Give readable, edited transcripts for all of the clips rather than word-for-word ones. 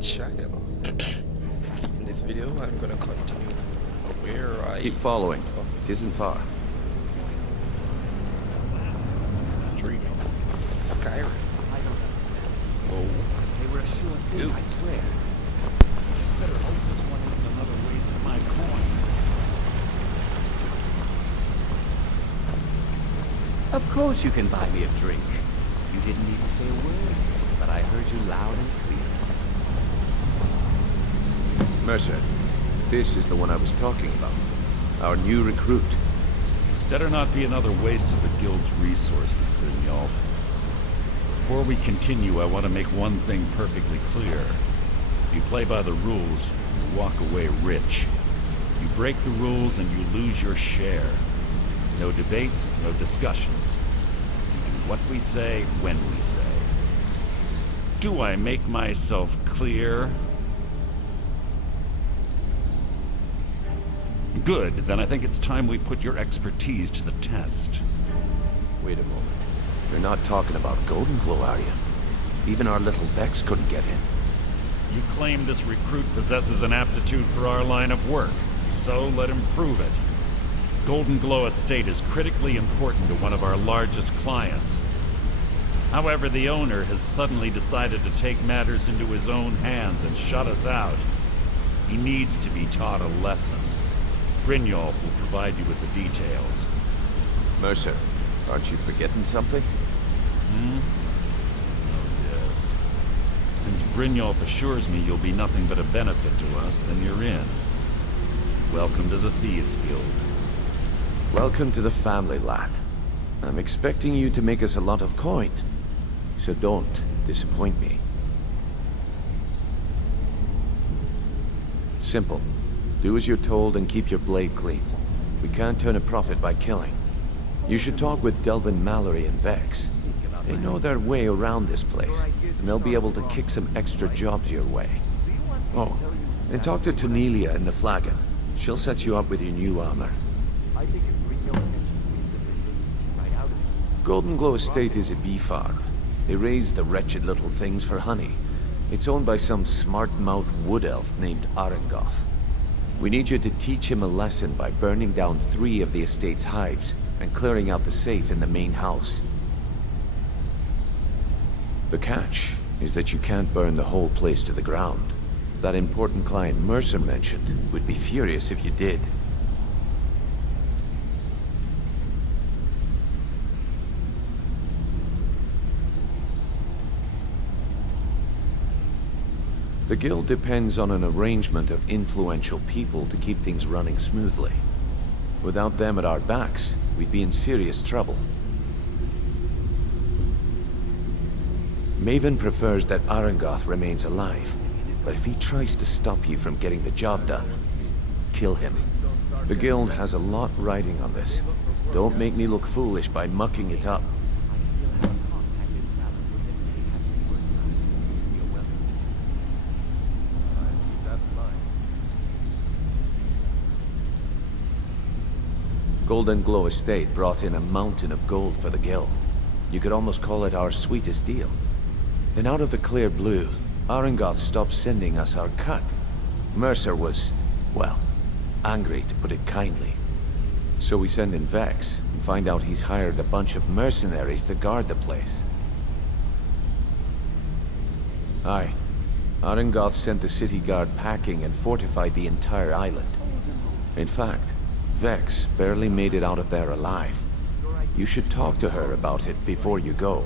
channel. In this video, I'm gonna continue where I Keep following. It isn't far. streaming Skyrim. I don't understand. Whoa. They were a sure thing, Ew. I swear. Just better hope this one isn't another waste of my coin. Of course you can buy me a drink. You didn't even say a word, but I heard you loud and clear. Mercer, this is the one I was talking about. Our new recruit. This better not be another waste of the guild's resources, Brynjolf. Before we continue, I want to make one thing perfectly clear. If you play by the rules, you walk away rich. You break the rules and you lose your share. No debates, no discussions. We do what we say, when we say. Do I make myself clear? Good, then I think it's time we put your expertise to the test. Wait a moment. You're not talking about Golden Glow, are you? Even our little Vex couldn't get in. You claim this recruit possesses an aptitude for our line of work. So let him prove it. Golden Glow Estate is critically important to one of our largest clients. However, the owner has suddenly decided to take matters into his own hands and shut us out. He needs to be taught a lesson. Brynjolf will provide you with the details. Mercer, aren't you forgetting something? Oh, yes. Since Brynjolf assures me you'll be nothing but a benefit to us, then you're in. Welcome to the Thieves Guild. Welcome to the family, lad. I'm expecting you to make us a lot of coin. So don't disappoint me. Simple. Do as you're told and keep your blade clean. We can't turn a profit by killing. You should talk with Delvin Mallory and Vex. They know their way around this place, and they'll be able to kick some extra jobs your way. Oh, and talk to Tonelia in the Flagon. She'll set you up with your new armor. Golden Glow Estate is a bee farm. They raise the wretched little things for honey. It's owned by some smart-mouthed wood elf named Arengoth. We need you to teach him a lesson by burning down 3 of the estate's hives and clearing out the safe in the main house. The catch is that you can't burn the whole place to the ground. That important client Mercer mentioned would be furious if you did. The guild depends on an arrangement of influential people to keep things running smoothly. Without them at our backs, we'd be in serious trouble. Maven prefers that Arengoth remains alive, but if he tries to stop you from getting the job done, kill him. The guild has a lot riding on this. Don't make me look foolish by mucking it up. Golden Glow Estate brought in a mountain of gold for the guild. You could almost call it our sweetest deal. Then out of the clear blue, Arengoth stopped sending us our cut. Mercer was, well, angry to put it kindly. So we send in Vex and find out he's hired a bunch of mercenaries to guard the place. Aye. Arengoth sent the city guard packing and fortified the entire island. In fact, Vex barely made it out of there alive. You should talk to her about it before you go.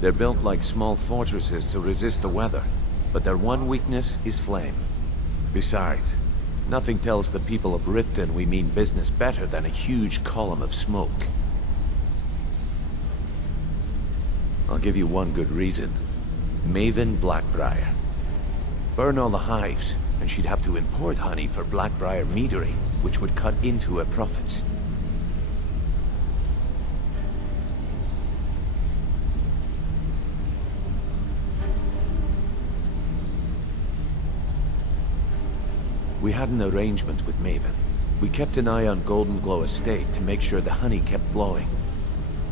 They're built like small fortresses to resist the weather, but their one weakness is flame. Besides, nothing tells the people of Riften we mean business better than a huge column of smoke. I'll give you one good reason. Maven Blackbriar. Burn all the hives, and she'd have to import honey for Blackbriar meadery, which would cut into her profits. We had an arrangement with Maven. We kept an eye on Golden Glow Estate to make sure the honey kept flowing.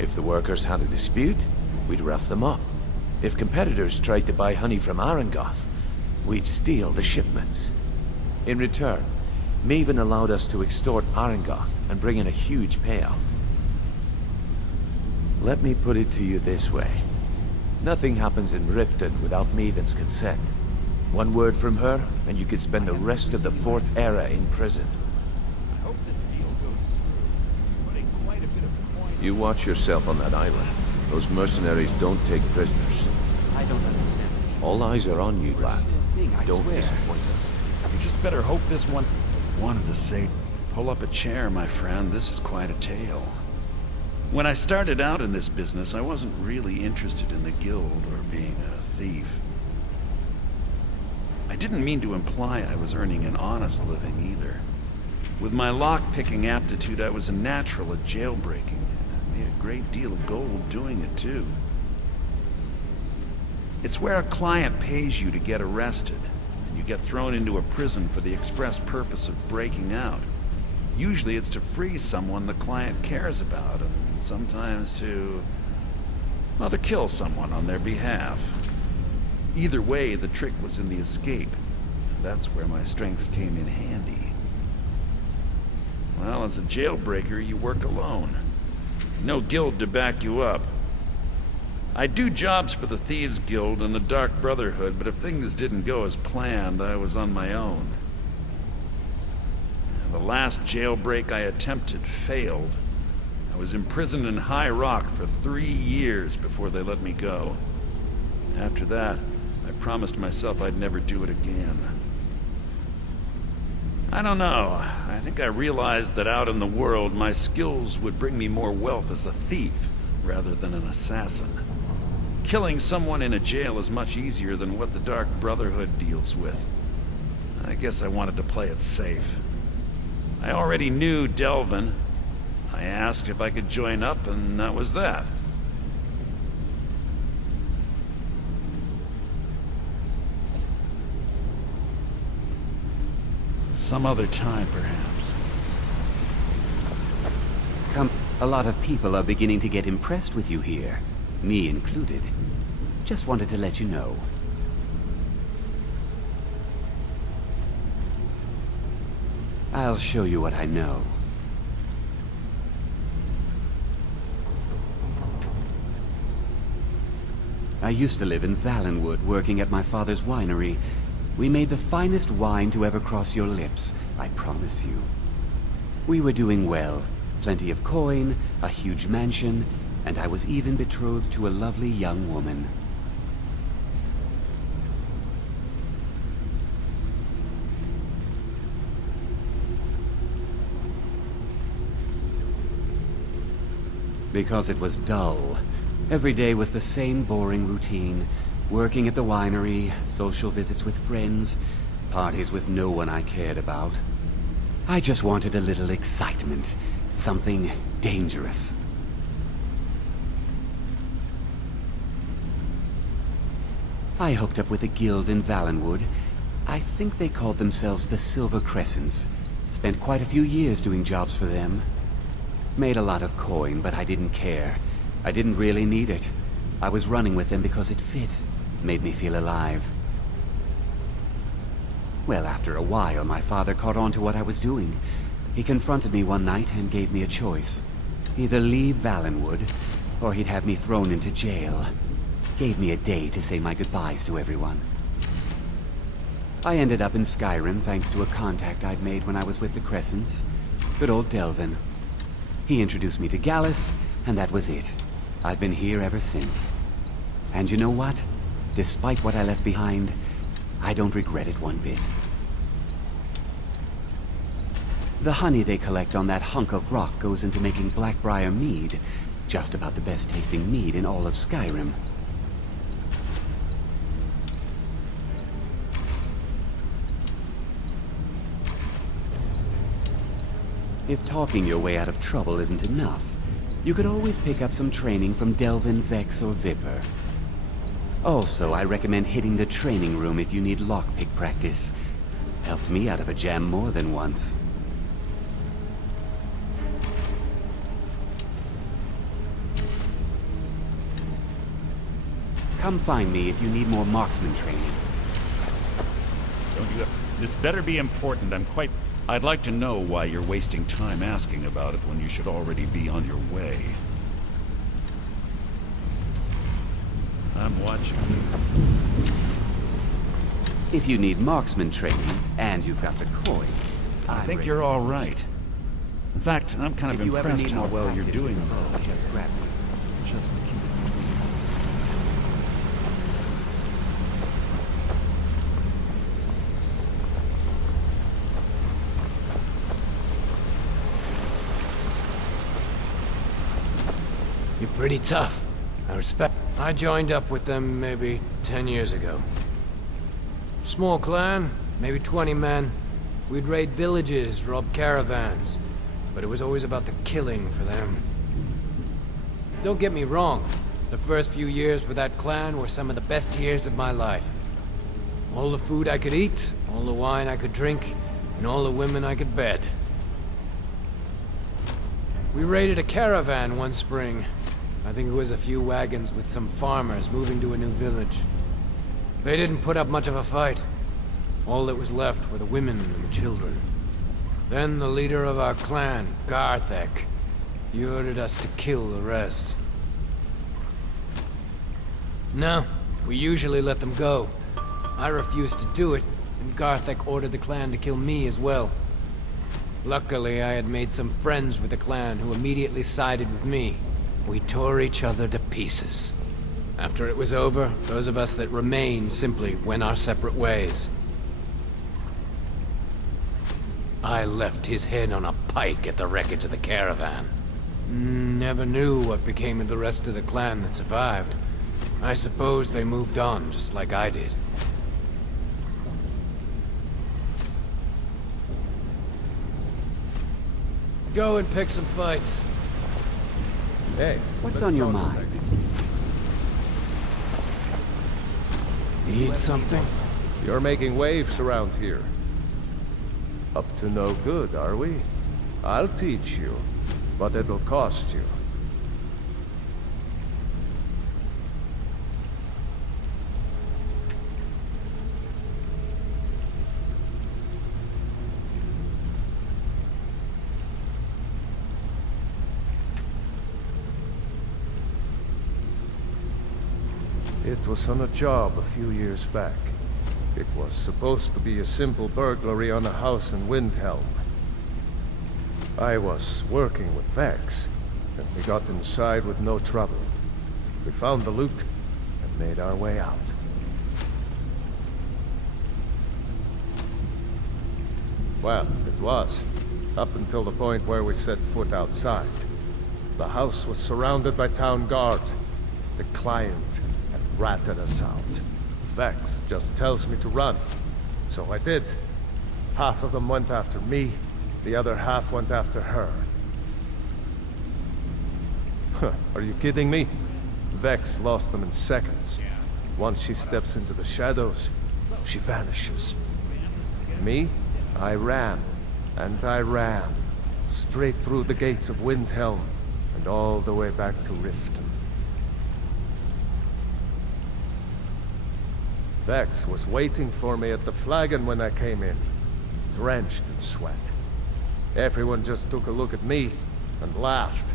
If the workers had a dispute, we'd rough them up. If competitors tried to buy honey from Arangoth, we'd steal the shipments. In return, Maven allowed us to extort Arangoth and bring in a huge payout. Let me put it to you this way. Nothing happens in Riften without Maven's consent. One word from her, and you could spend the rest of the Fourth Era in prison. I hope this deal goes through. Putting quite a bit of coin. You watch yourself on that island. Those mercenaries don't take prisoners. I don't understand. All eyes are on you, lad. I Don't swear. disappoint us. You just better hope this one... Wanted to say, pull up a chair, my friend. This is quite a tale. When I started out in this business, I wasn't really interested in the guild or being a thief. I didn't mean to imply I was earning an honest living either. With my lock-picking aptitude, I was a natural at jailbreaking. I made a great deal of gold doing it, too. It's where a client pays you to get arrested, and you get thrown into a prison for the express purpose of breaking out. Usually it's to free someone the client cares about, and sometimes to kill someone on their behalf. Either way, the trick was in the escape. That's where my strengths came in handy. Well, as a jailbreaker, you work alone. No guild to back you up. I do jobs for the Thieves Guild and the Dark Brotherhood, but if things didn't go as planned, I was on my own. The last jailbreak I attempted failed. I was imprisoned in High Rock for 3 years before they let me go. After that, I promised myself I'd never do it again. I don't know. I think I realized that out in the world, my skills would bring me more wealth as a thief rather than an assassin. Killing someone in a jail is much easier than what the Dark Brotherhood deals with. I guess I wanted to play it safe. I already knew Delvin. I asked if I could join up, and that was that. Some other time, perhaps. A lot of people are beginning to get impressed with you here, me included. Just wanted to let you know. I'll show you what I know. I used to live in Valenwood, working at my father's winery. We made the finest wine to ever cross your lips, I promise you. We were doing well. Plenty of coin, a huge mansion, and I was even betrothed to a lovely young woman. Because it was dull. Every day was the same boring routine. Working at the winery, social visits with friends, parties with no one I cared about. I just wanted a little excitement. Something dangerous. I hooked up with a guild in Valenwood. I think they called themselves the Silver Crescents. Spent quite a few years doing jobs for them. Made a lot of coin, but I didn't care. I didn't really need it. I was running with them because it fit. Made me feel alive. Well, after a while, my father caught on to what I was doing. He confronted me one night and gave me a choice. Either leave Valenwood, or he'd have me thrown into jail. Gave me a day to say my goodbyes to everyone. I ended up in Skyrim thanks to a contact I'd made when I was with the Crescents. Good old Delvin. He introduced me to Gallus, and that was it. I've been here ever since. And you know what? Despite what I left behind, I don't regret it one bit. The honey they collect on that hunk of rock goes into making Blackbriar mead. Just about the best tasting mead in all of Skyrim. If talking your way out of trouble isn't enough, you could always pick up some training from Delvin, Vex, or Viper. Also, I recommend hitting the training room if you need lockpick practice. Helped me out of a jam more than once. Come find me if you need more marksman training. Don't you... This better be important. I'd like to know why you're wasting time asking about it when you should already be on your way. I'm watching. If you need marksman training, and you've got the coin, I think you're all right. In fact, I'm kind of If you ever impressed need how more well you're practice doing with the bow, around just here. grab me. Just keep it between us. You're pretty tough. I respect. I joined up with them maybe 10 years ago. Small clan, maybe 20 men. We'd raid villages, rob caravans. But it was always about the killing for them. Don't get me wrong. The first few years with that clan were some of the best years of my life. All the food I could eat, all the wine I could drink, and all the women I could bed. We raided a caravan one spring. I think it was a few wagons with some farmers moving to a new village. They didn't put up much of a fight. All that was left were the women and the children. Then the leader of our clan, Garthek, he ordered us to kill the rest. No, we usually let them go. I refused to do it, and Garthek ordered the clan to kill me as well. Luckily, I had made some friends with the clan who immediately sided with me. We tore each other to pieces. After it was over, those of us that remained simply went our separate ways. I left his head on a pike at the wreckage of the caravan. Never knew what became of the rest of the clan that survived. I suppose they moved on, just like I did. Go and pick some fights. Hey, What's on your mind? Need something? you're making waves around here. Up to no good, are we? I'll teach you, but it'll cost you. It was on a job a few years back. It was supposed to be a simple burglary on a house in Windhelm. I was working with Vex, and we got inside with no trouble. We found the loot and made our way out. Well, it was, up until the point where we set foot outside. The house was surrounded by town guard. The client had ratted us out. Vex just tells me to run. So I did. Half of them went after me, the other half went after her. Huh, are you kidding me? Vex lost them in seconds. Once she steps into the shadows, she vanishes. Me? I ran, and I ran, straight through the gates of Windhelm, and all the way back to Riften. Vex was waiting for me at the flagon when I came in, drenched in sweat. Everyone just took a look at me and laughed.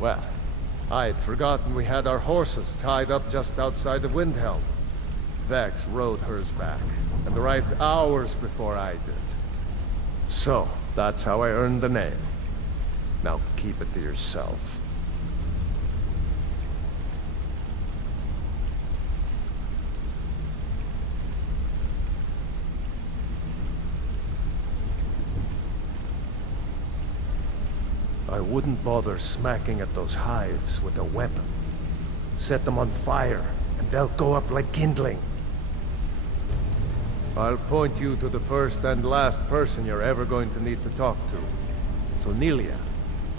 Well, I'd forgotten we had our horses tied up just outside of Windhelm. Vex rode hers back, and arrived hours before I did. So, that's how I earned the name. Now keep it to yourself. I wouldn't bother smacking at those hives with a weapon. Set them on fire, and they'll go up like kindling. I'll point you to the first and last person you're ever going to need to talk to. Tonelia.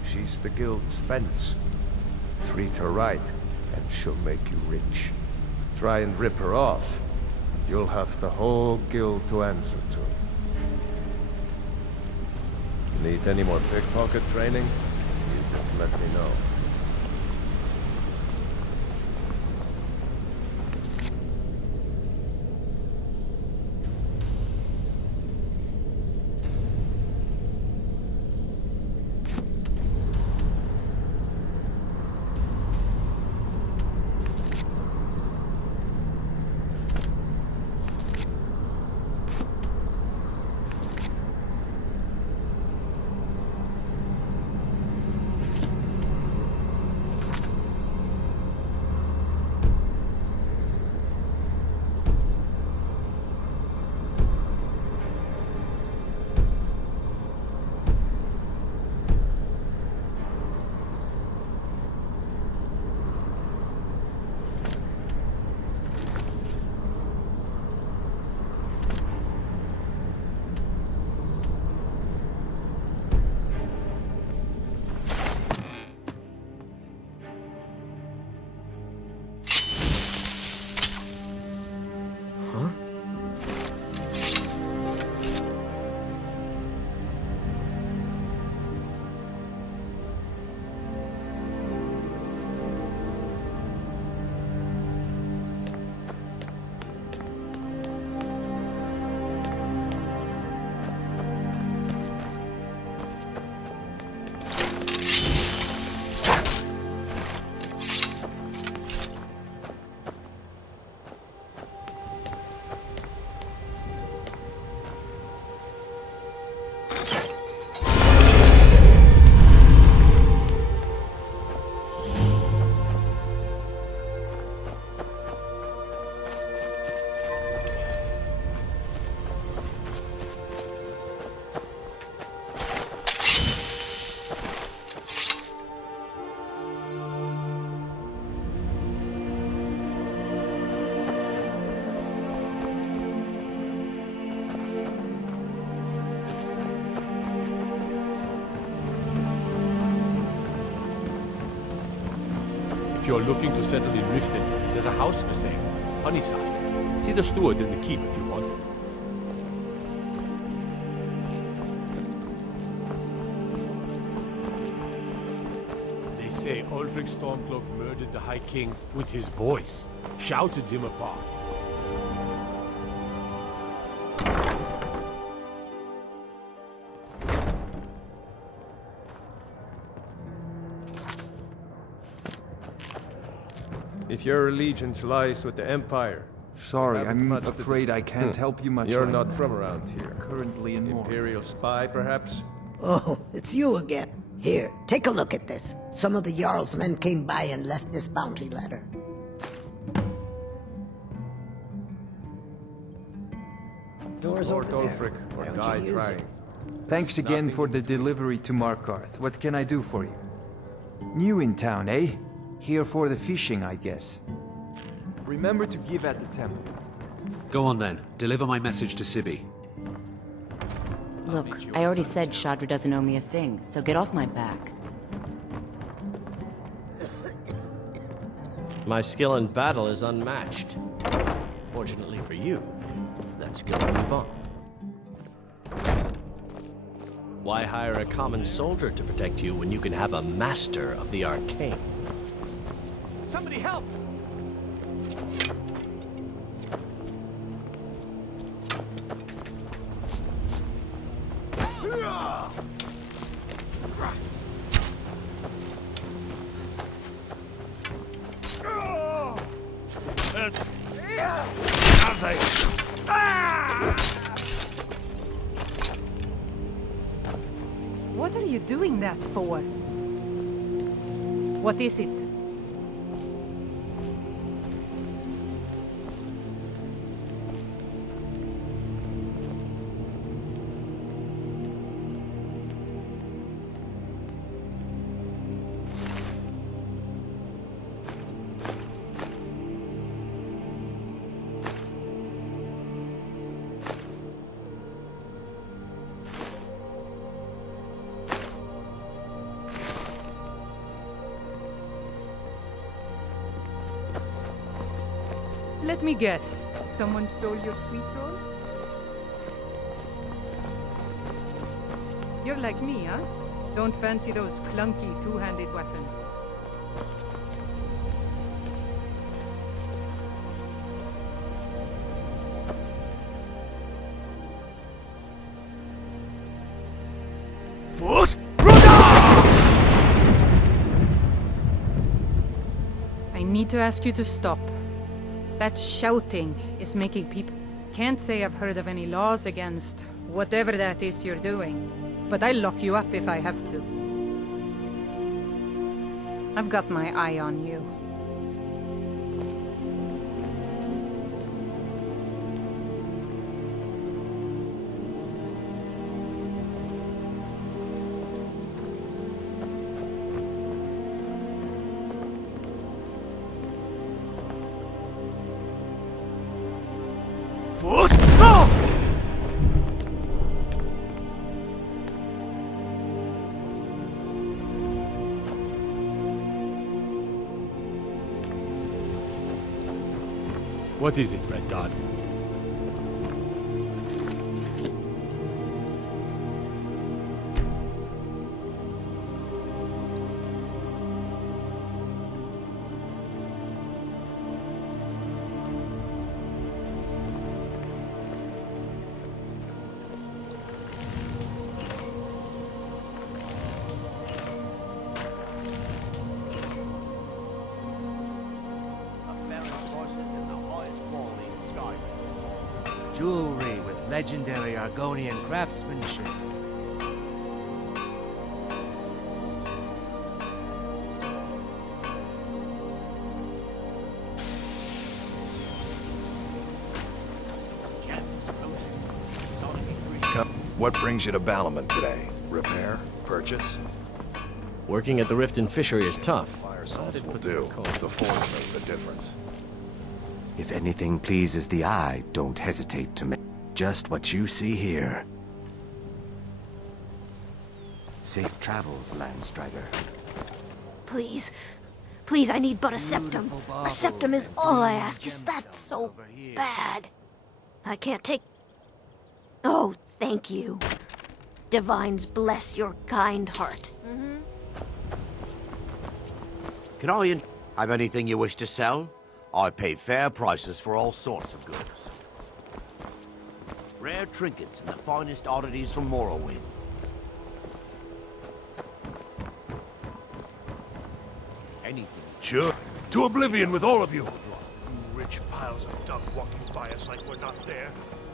She's the guild's fence. Treat her right, and she'll make you rich. Try and rip her off, and you'll have the whole guild to answer to. Need any more pickpocket training? You just let me know. If you're looking to settle in Riften, there's a house for sale, Honeyside. See the steward in the keep if you want it. They say Ulfric Stormcloak murdered the High King with his voice, shouted him apart. If your allegiance lies with the Empire... Sorry, haven't I'm much to afraid I can't help you much You're right not now. from around here. Currently in Mordor. Imperial spy, perhaps? Oh, it's you again. Here, take a look at this. Some of the Jarl's men came by and left this bounty letter. Doors Lord over there. Ulfric, Why or don't die you use trying. it? Thanks again for the delivery to Markarth. What can I do for you? New in town, eh? Here for the fishing, I guess. Remember to give at the temple. Go on then. Deliver my message to Sibi. Look, I already said Shadra doesn't owe me a thing, so get off my back. My skill in battle is unmatched. Fortunately for you, that skill can be bought. Why hire a common soldier to protect you when you can have a master of the arcane? Somebody help! What are you doing that for? What is it? Let me guess. Someone stole your sweet roll? You're like me, huh? Don't fancy those clunky two-handed weapons. I need to ask you to stop. That shouting is making people... Can't say I've heard of any laws against whatever that is you're doing, but I'll lock you up if I have to. I've got my eye on you. What is it, Red God? Jewelry with legendary Argonian craftsmanship. What brings you to Ballamon today? Repair? Purchase? Working at the Riften fishery is tough. Fire salts will do. The forge make the difference. If anything pleases the eye, don't hesitate to make just what you see here. Safe travels, Landstrider. Please, Please, I need but a septum. A septum is all I ask. Is that so bad? I can't take... Oh, thank you. Divines bless your kind heart. Can I have anything you wish to sell? I pay fair prices for all sorts of goods. Rare trinkets and the finest oddities from Morrowind. Anything. Sure. To oblivion with all of you. You rich piles of dung walking by us like we're not there.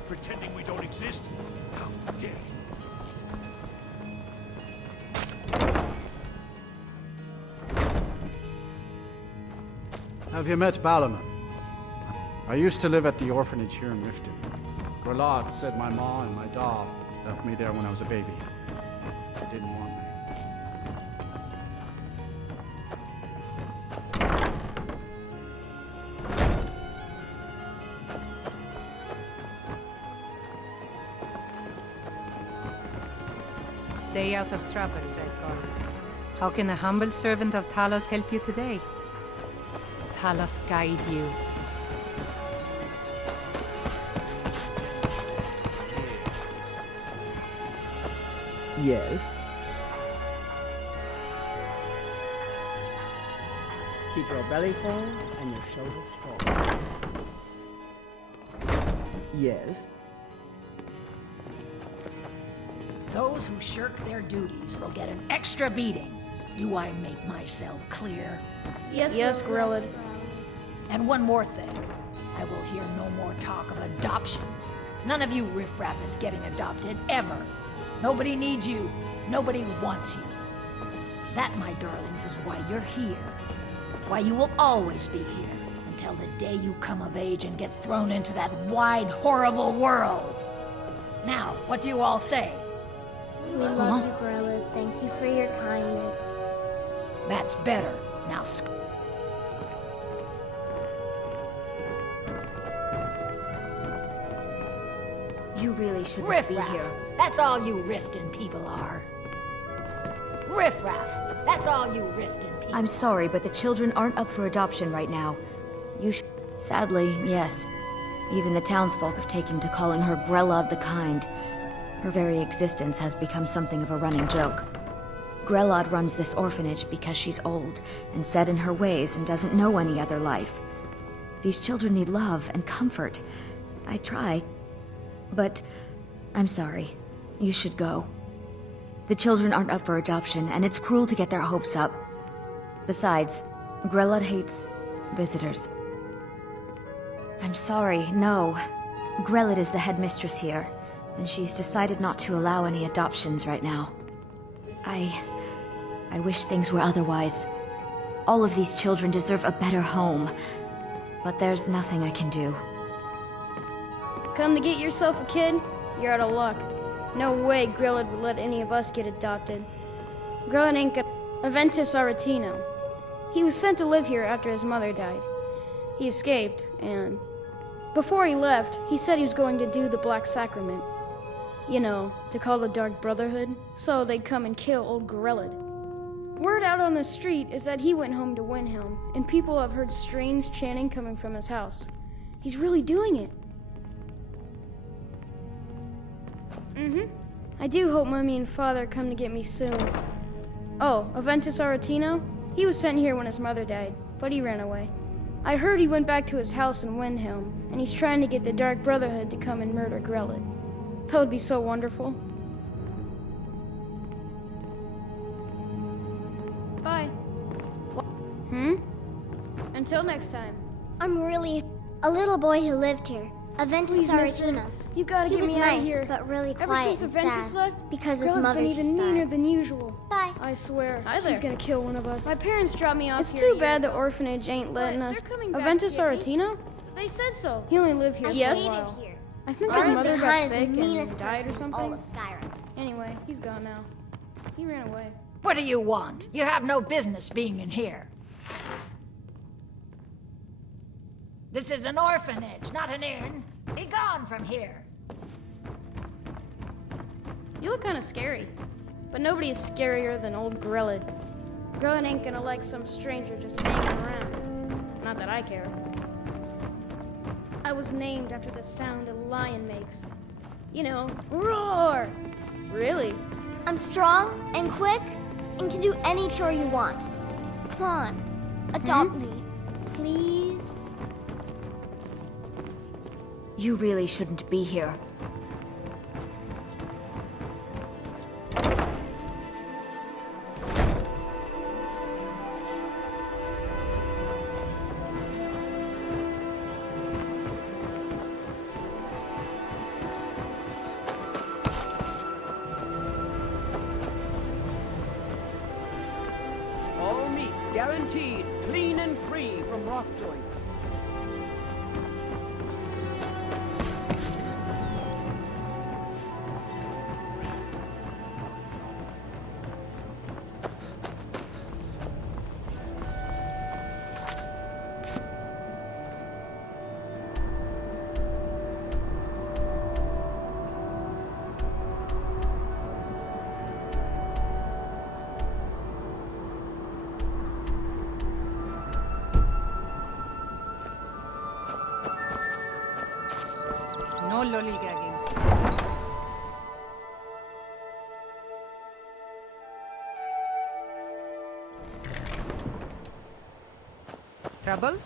Pretending we don't exist. How dare you? Have you met Balaman? I used to live at the orphanage here in Riften. Grelad said my ma and my da left me there when I was a baby. They didn't want me. Stay out of trouble, Redguard. How can a humble servant of Talos help you today? Talos guide you. Yes? Keep your belly full and your shoulders strong. Yes? Those who shirk their duties will get an extra beating. Do I make myself clear? Yes, Grelad. And one more thing. I will hear no more talk of adoptions. None of you riffraff is getting adopted, ever. Nobody needs you. Nobody wants you. That, my darlings, is why you're here. Why you will always be here. Until the day you come of age and get thrown into that wide, horrible world. Now, what do you all say? We love you, Grelad. Thank you for your kindness. That's better. Now, You really shouldn't be riffraff. here. That's all you Riften people are. Riffraff. That's all you Riften people. I'm sorry, but the children aren't up for adoption right now. Sadly, yes. Even the townsfolk have taken to calling her Grelad the Kind. Her very existence has become something of a running joke. Grelad runs this orphanage because she's old and set in her ways and doesn't know any other life. These children need love and comfort. I try, but I'm sorry. You should go. The children aren't up for adoption, and it's cruel to get their hopes up. Besides, Grelad hates visitors. I'm sorry, no. Grelad is the headmistress here, and she's decided not to allow any adoptions right now. I wish things were otherwise. All of these children deserve a better home, but there's nothing I can do. Come to get yourself a kid? You're out of luck. No way Grelad would let any of us get adopted. Grelad ain't got Aventus Aretino. He was sent to live here after his mother died. He escaped, and before he left, he said he was going to do the Black Sacrament. You know, to call the Dark Brotherhood, so they'd come and kill old Grelad. Word out on the street is that he went home to Windhelm, and people have heard strange chanting coming from his house. He's really doing it. I do hope Mummy and Father come to get me soon. Oh, Aventus Aretino? He was sent here when his mother died, but he ran away. I heard he went back to his house in Windhelm, and he's trying to get the Dark Brotherhood to come and murder Grelad. That would be so wonderful. Bye. Until next time. I'm really a little boy who lived here. Aventus Please, mister, Aretino. You gotta He get was me out nice, of here. but really Ever quiet since and Aventus sad left, because his Grellad's mother been even just meaner died. than usual. Bye. I swear, Hi she's there. gonna kill one of us. My parents dropped me off It's here. too It's too bad bad the orphanage ain't letting us. Aventus Aventus Aretino? They said so. He only lived here for a while. Here. I think Grelad his the mother got Kind is the sick meanest and died or person in something. all of Skyrim. Anyway, he's gone now. He ran away. What do you want? You have no business being in here. This is an orphanage, not an inn. Be gone from here. You look kind of scary, but nobody is scarier than old Grelad. Grelin ain't gonna like some stranger just hanging around. Not that I care. I was named after the sound a lion makes. You know, roar! Really? I'm strong and quick and can do any chore you want. Come on, adopt me, please. You really shouldn't be here. All meats guaranteed, clean and free from rock joint. No lollygagging. Trouble?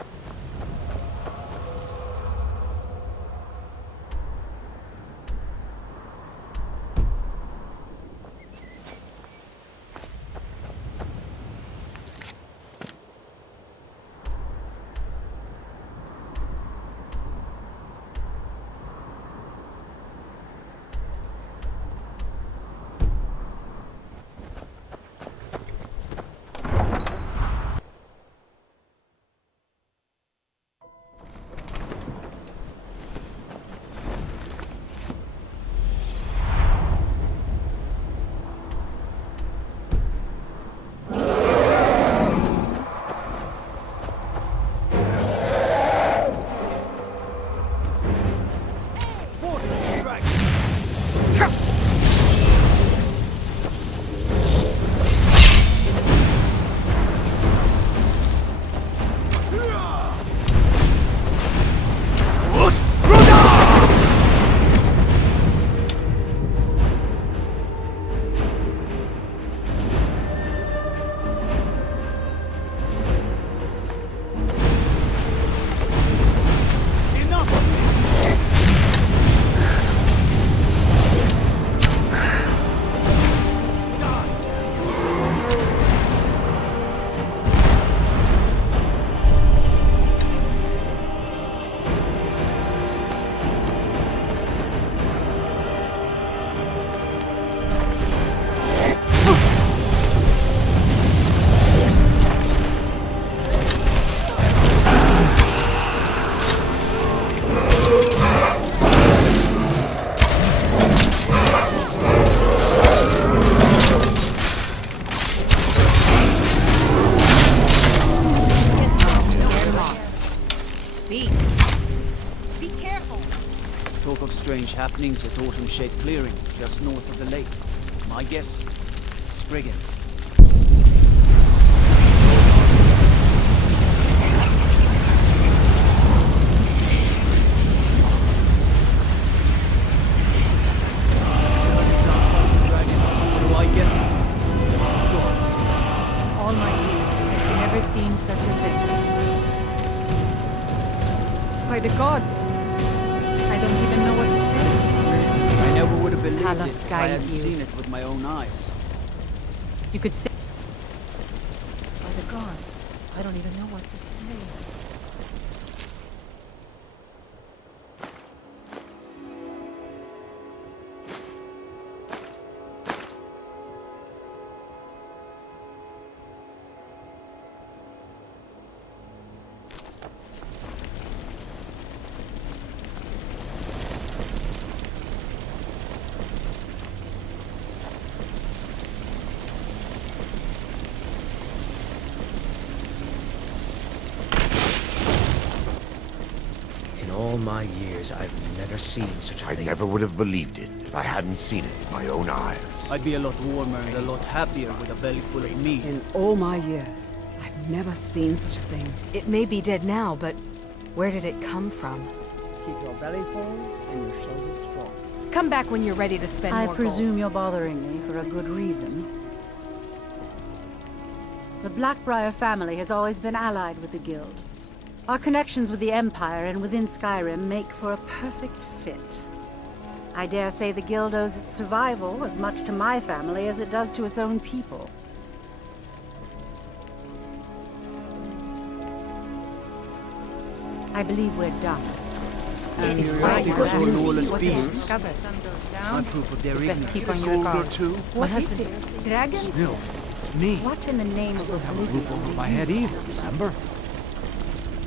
Talk of strange happenings at Autumn Shade Clearing, just north of the lake. My guess, Spriggans. All my years, I've never seen such a thing. By the gods, I don't even know what to say. I never would have believed Talos it if I guide hadn't you. seen it with my own eyes. You could say... By the gods, I don't even know what to say. my years, I've never seen such a I thing. never would have believed it if I hadn't seen it with my own eyes. I'd be a lot warmer and a lot happier with a belly full of meat. In all my years, I've never seen such a thing. It may be dead now, but where did it come from? Keep your belly full and your shoulders strong. Come back when you're ready to spend I more presume gold. you're bothering me for a good reason. The Blackbriar family has always been allied with the Guild. Our connections with the Empire and within Skyrim make for a perfect fit. I dare say the Guild owes its survival as much to my family as it does to its own people. I believe we're done. It's my good good to see lawless what beings. discovered. Down. Proof of their Best ignorance. keep on your guard. My What husband, dragons? It's me. What in the name of Have a roof over my head either, remember?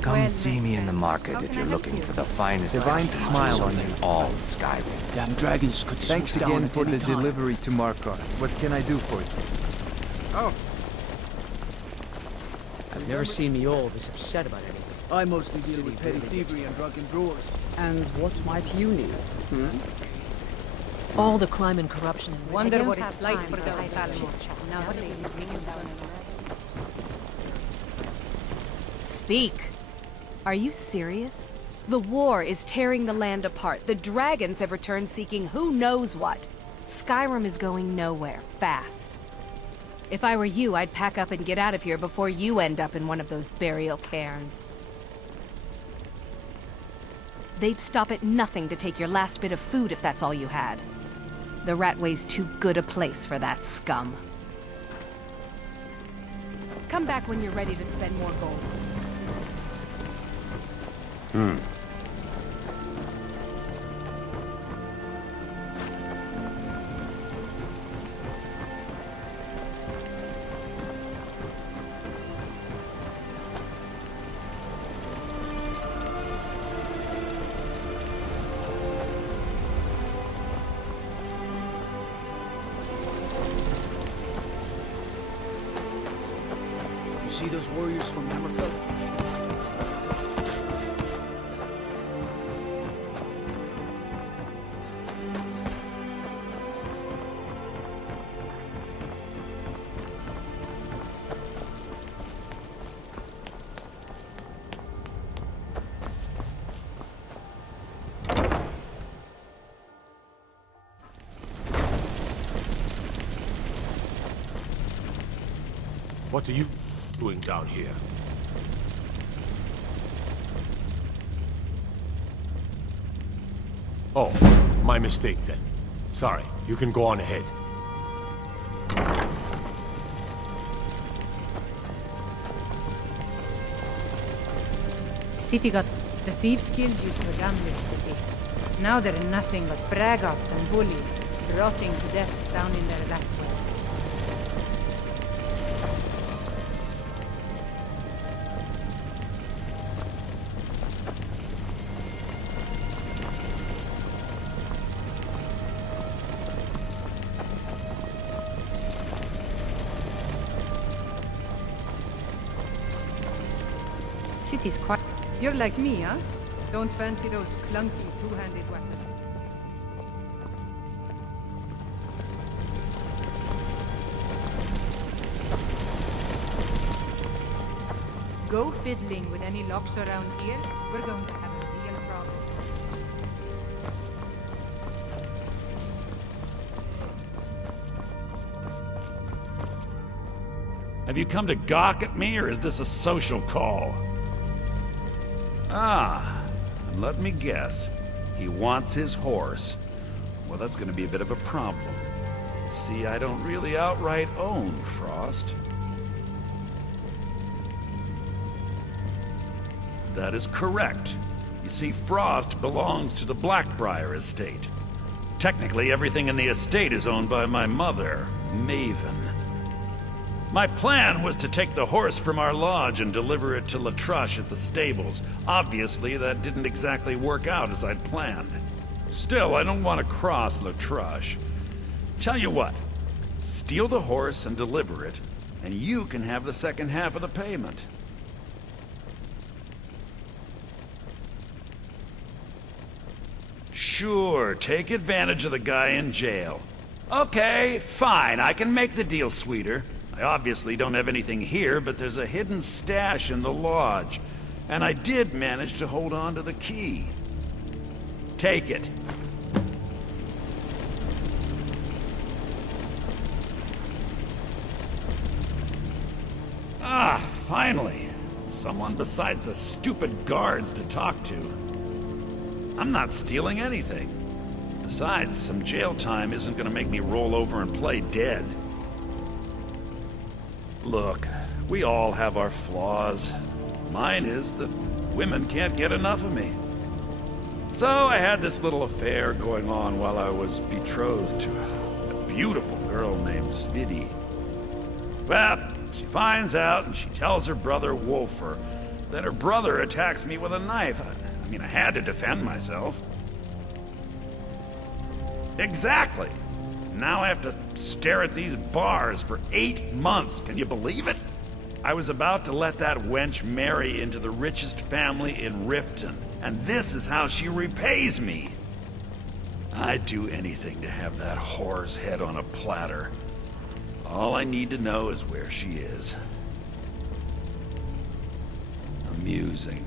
Come see me in the market if you're looking for the finest Divine smile on you. in all of Skyrim. Damn dragons could Thanks swoop down again at for any the time. delivery to Markarth. What can I do for you? Oh. I've never seen the old this upset about anything. I mostly deal with petty thievery and drunken brewers. And what might you need? All the crime and corruption in Wonder what it's like for those Thalmor. Speak. Are you serious? The war is tearing the land apart. The dragons have returned seeking who knows what. Skyrim is going nowhere, fast. If I were you, I'd pack up and get out of here before you end up in one of those burial cairns. They'd stop at nothing to take your last bit of food if that's all you had. The Ratway's too good a place for that scum. Come back when you're ready to spend more gold. You see those warriors from Hammerfell? What are you doing down here? Oh, my mistake then. Sorry, you can go on ahead. City got... The Thieves Guild used to run this city. Now they're nothing but braggarts and bullies, rotting to death down in their rat well. City's quiet. You're like me, huh? Don't fancy those clunky two-handed weapons. Go fiddling with any locks around here, we're going to have a real problem. Have you come to gawk at me, or is this a social call? Ah, and let me guess. He wants his horse. Well, that's gonna be a bit of a problem. See, I don't really outright own Frost. That is correct. You see, Frost belongs to the Blackbriar estate. Technically, everything in the estate is owned by my mother, Maven. My plan was to take the horse from our lodge and deliver it to Latrush at the stables. Obviously, that didn't exactly work out as I'd planned. Still, I don't want to cross Latrush. Tell you what, steal the horse and deliver it, and you can have the second half of the payment. Sure, take advantage of the guy in jail. Okay, fine, I can make the deal sweeter. I obviously don't have anything here, but there's a hidden stash in the lodge. And I did manage to hold on to the key. Take it. Ah, finally. Someone besides the stupid guards to talk to. I'm not stealing anything. Besides, some jail time isn't gonna make me roll over and play dead. Look, we all have our flaws. Mine is that women can't get enough of me. So I had this little affair going on while I was betrothed to a beautiful girl named Smitty. Well, she finds out and she tells her brother Wolfer that her brother attacks me with a knife. I mean, I had to defend myself. Exactly. Now I have to stare at these bars for 8 months. Can you believe it? I was about to let that wench marry into the richest family in Riften, and this is how she repays me. I'd do anything to have that whore's head on a platter. All I need to know is where she is. Amusing.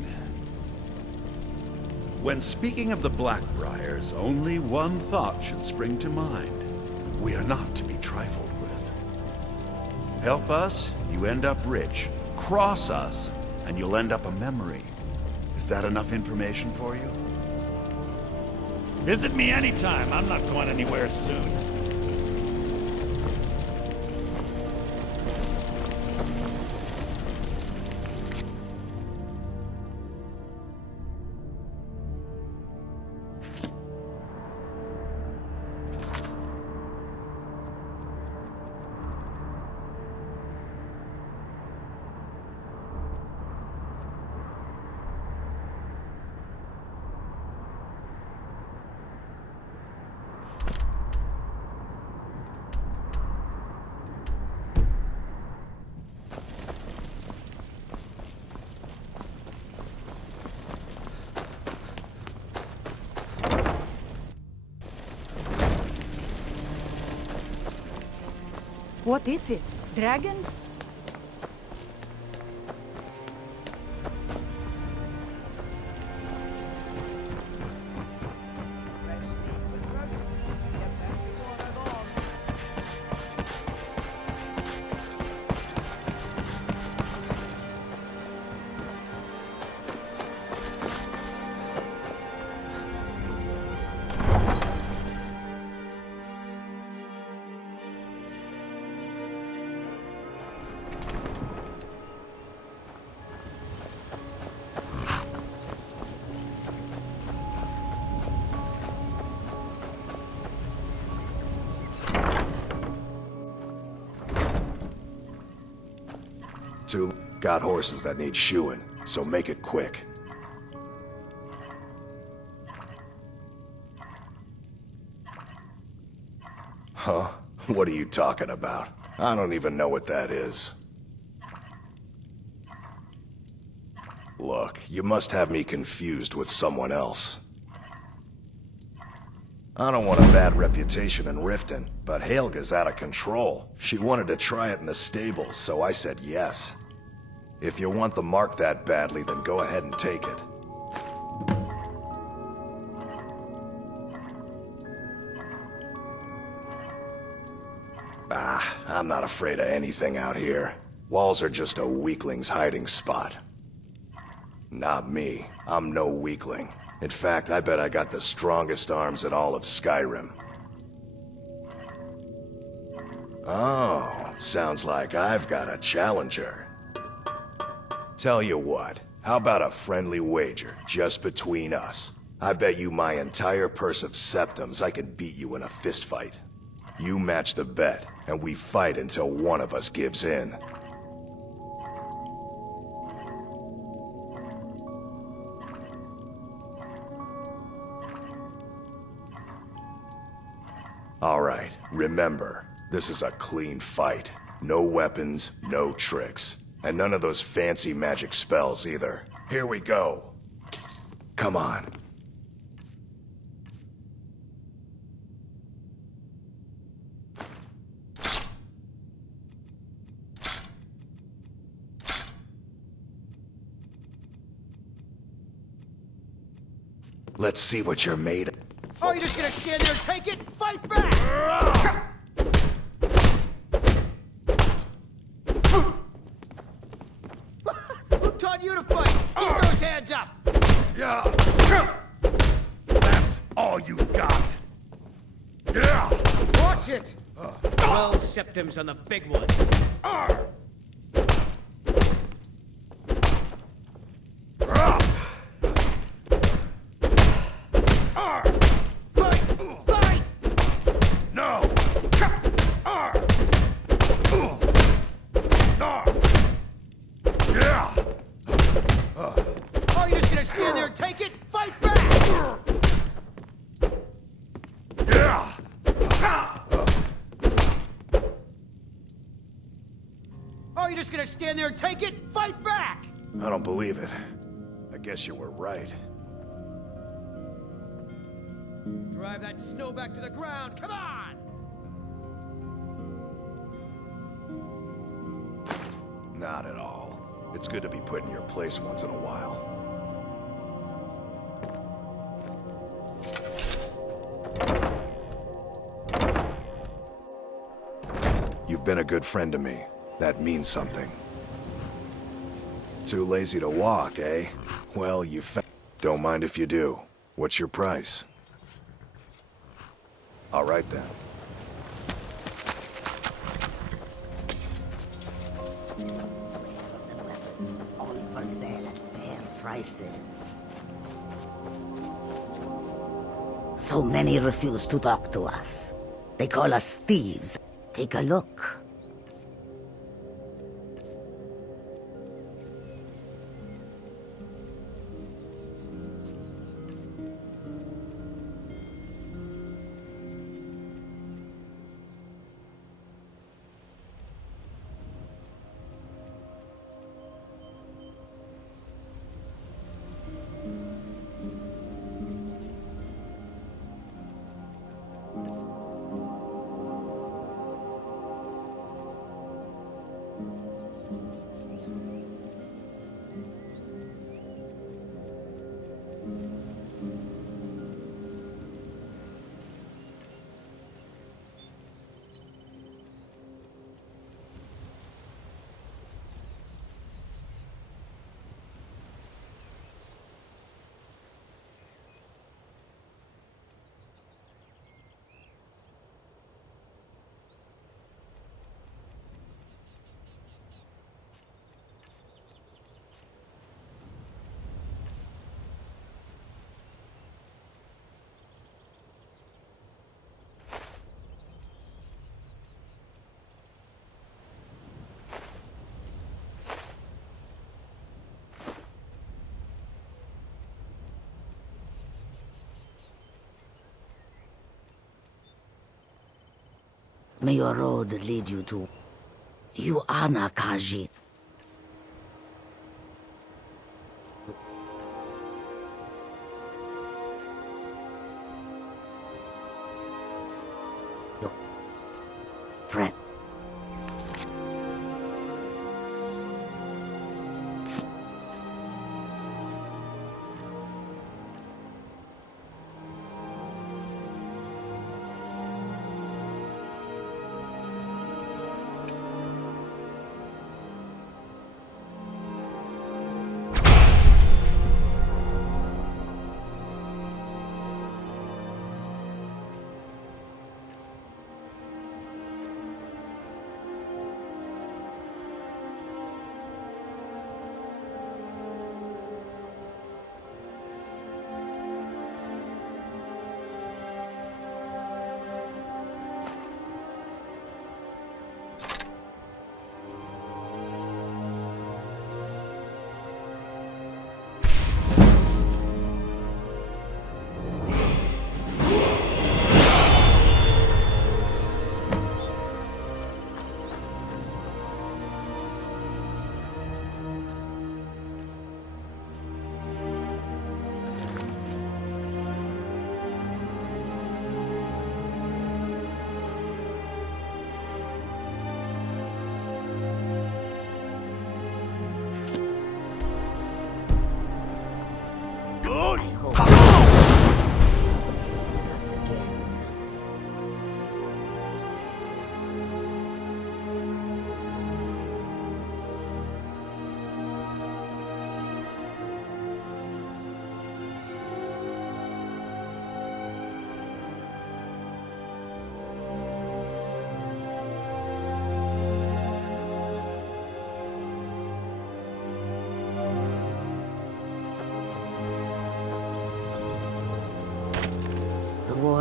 When speaking of the Blackbriars, only one thought should spring to mind. We are not to be trifled with. Help us, you end up rich. Cross us, and you'll end up a memory. Is that enough information for you? Visit me anytime. I'm not going anywhere soon. What is it? Dragons? Got horses that need shoeing, so make it quick. Huh? What are you talking about? I don't even know what that is. Look, you must have me confused with someone else. I don't want a bad reputation in Riften, but Helga's out of control. She wanted to try it in the stables, so I said yes. If you want the mark that badly, then go ahead and take it. I'm not afraid of anything out here. Walls are just a weakling's hiding spot. Not me. I'm no weakling. In fact, I bet I got the strongest arms in all of Skyrim. Oh, sounds like I've got a challenger. Tell you what, how about a friendly wager, just between us? I bet you my entire purse of septums I could beat you in a fistfight. You match the bet, and we fight until one of us gives in. All right, remember, this is a clean fight. No weapons, no tricks. And none of those fancy magic spells either. Here we go. Come on. Let's see what you're made of. Oh, you're just gonna stand there and take it? Fight back! Who taught you to fight? Keep those hands up! Yeah. That's all you've got. Yeah. Watch it! 12 septims on the big one. Fight! No. Yeah. Oh, you're just gonna stand there and take it? Fight back! Yeah. Oh, you're just gonna stand there and take it? Fight back! I don't believe it. I guess you were right. Drive that snow back to the ground, come on! Not at all. It's good to be put in your place once in a while. You've been a good friend to me. That means something. Too lazy to walk, eh? Well, you don't mind if you do. What's your price? All right, then. Swords and weapons, all for sale at fair prices. So many refuse to talk to us. They call us thieves. Take a look. May your road lead you to Yuana Khajiit. Your friend.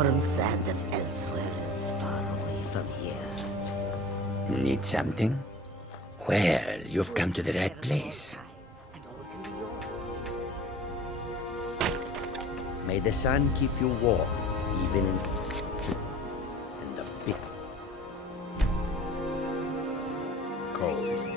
warm sand of elsewhere is far away from here. Need something? Well, you've come to the right place. May the sun keep you warm, even in the big cold.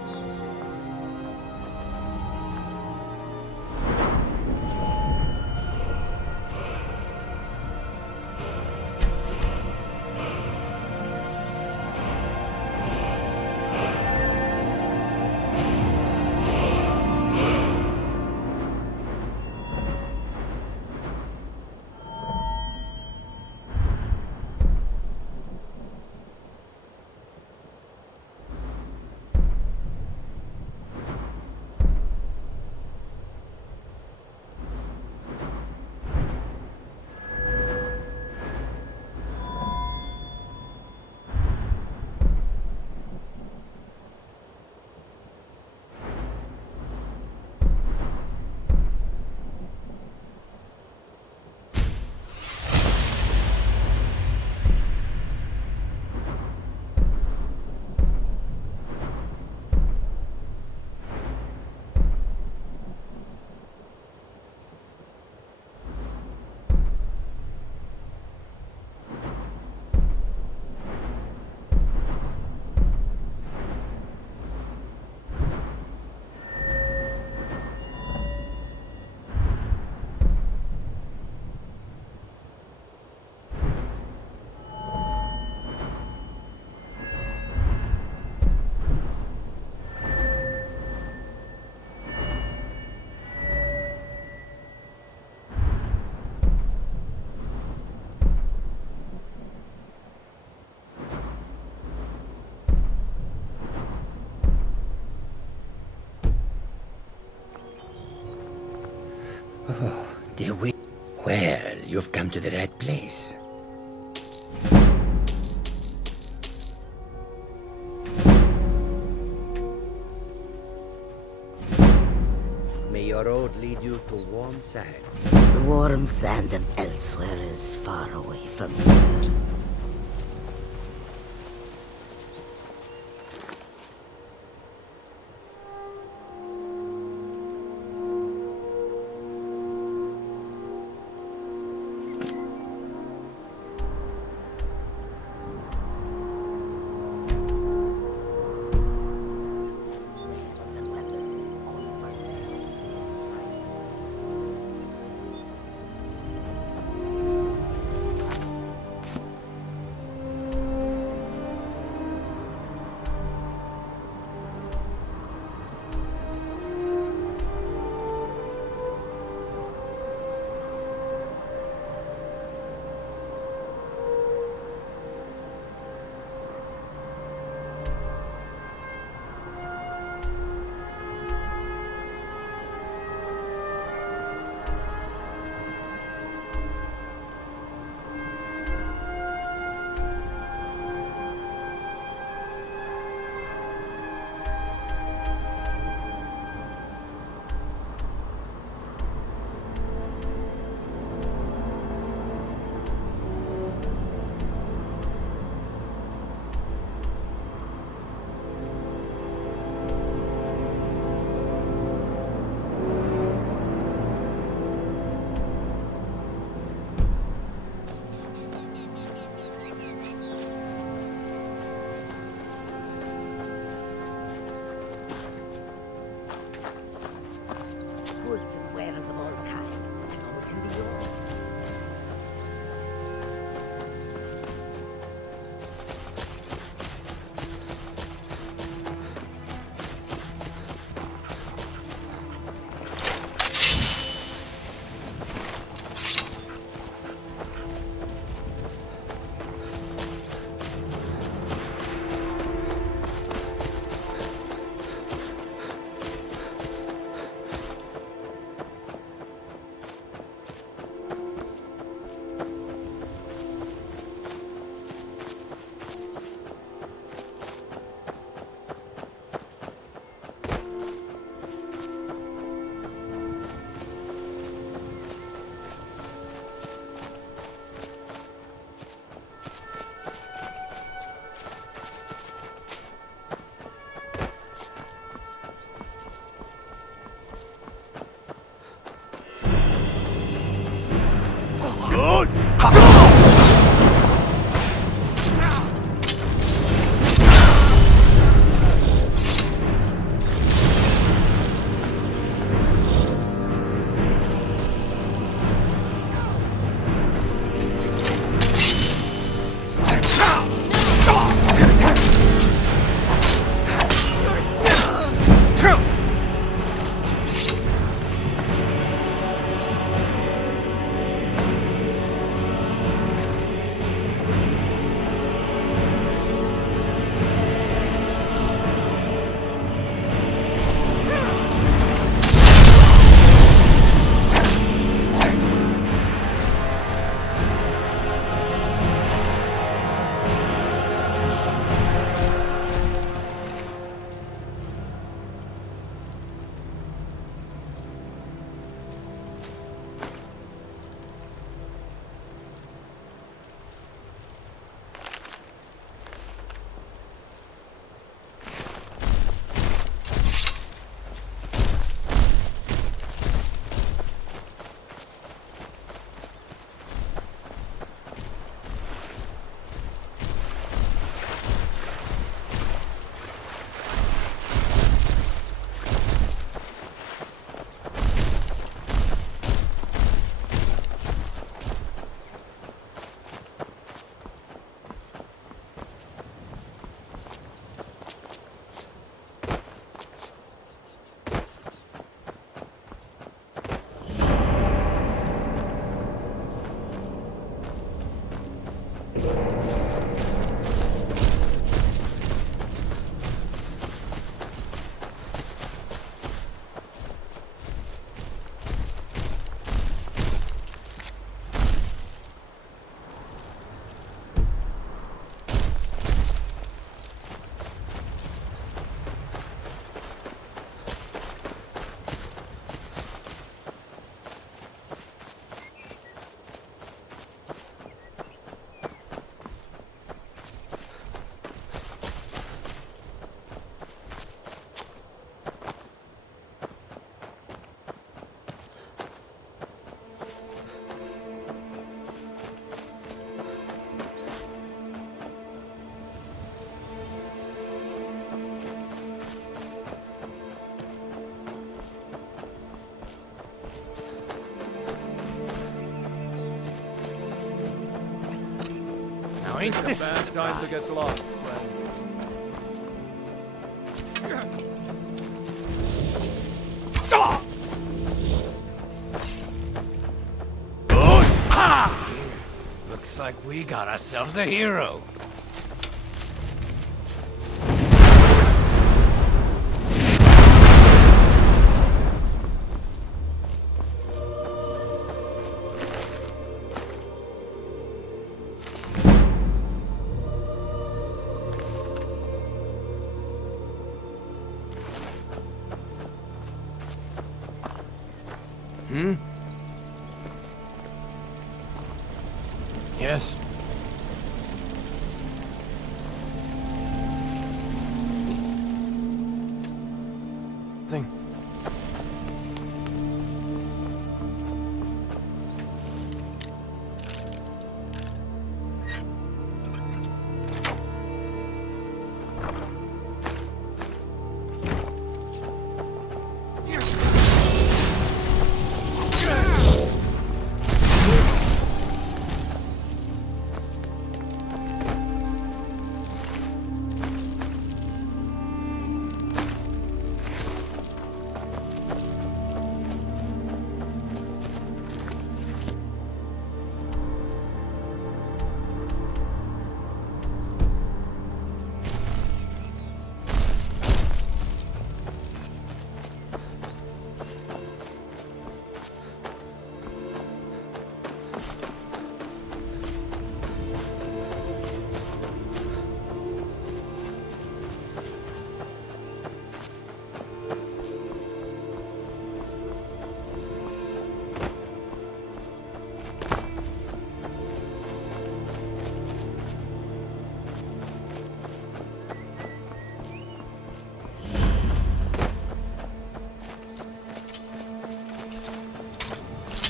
Oh, the way. Well, you've come to the right place. May your road lead you to warm sand. The warm sand of elsewhere is far away from here. Now ain't this a surprise? Time to get lost, friend. Looks like we got ourselves a hero. Hmm? Yes. Thing.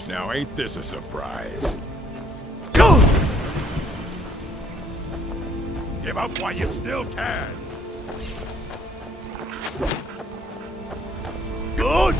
Now ain't this a surprise? Give up while you still can! Good!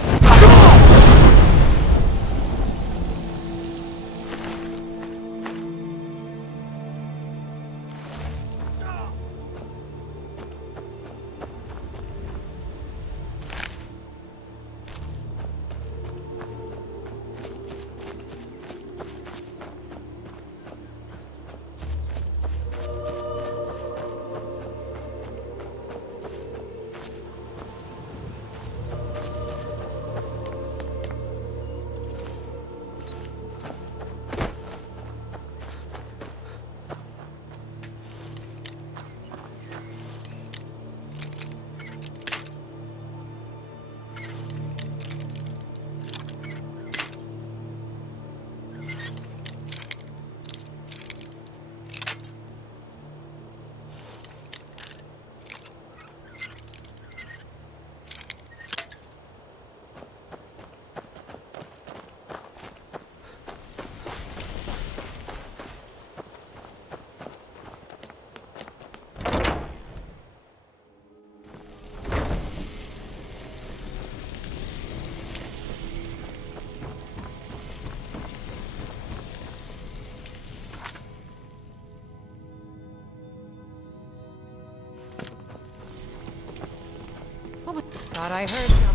Thought I heard something.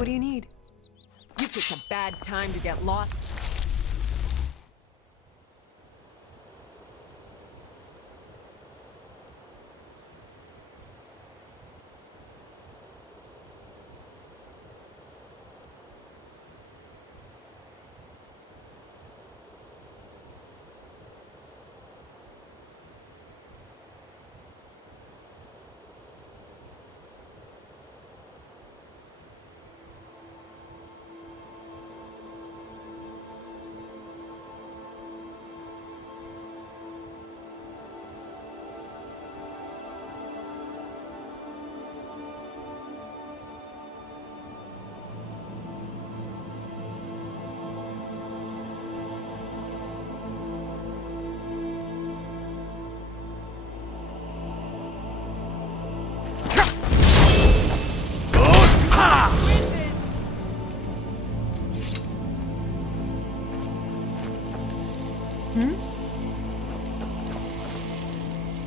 What do you need? You picked a bad time to get lost.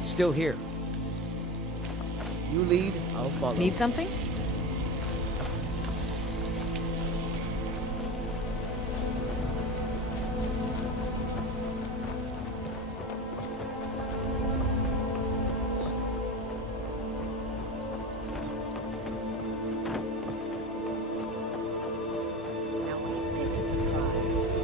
Still here. You lead, I'll follow. Need something? This is a surprise.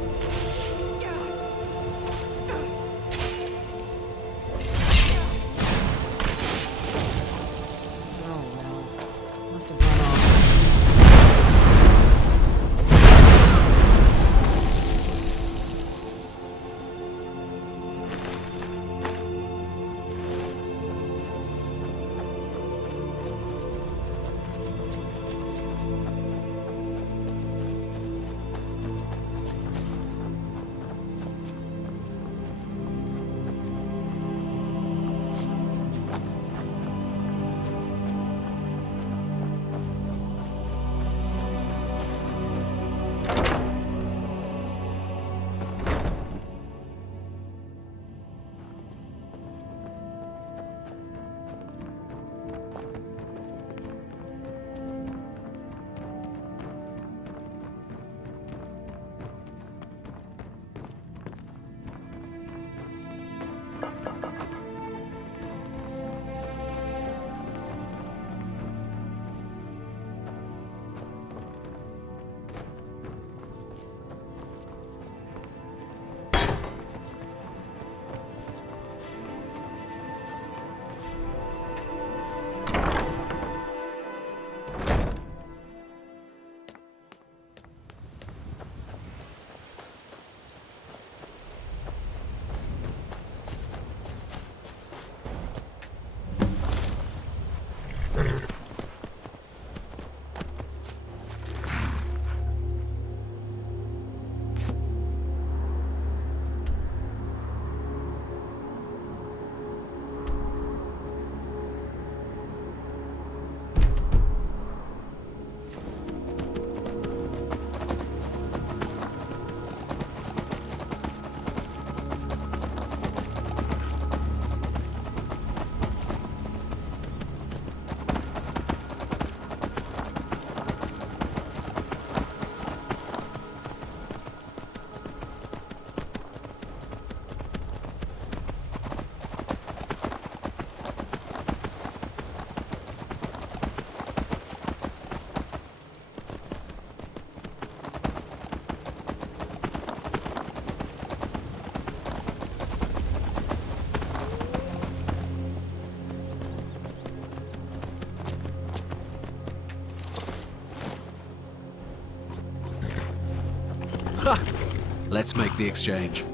Let's make the exchange.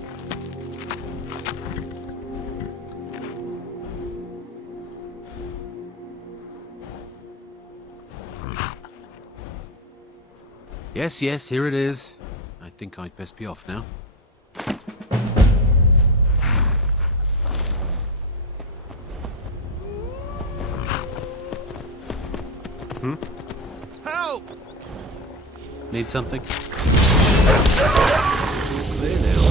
Yes, yes, here it is. I think I'd best be off now. Help! Need something? Clear now.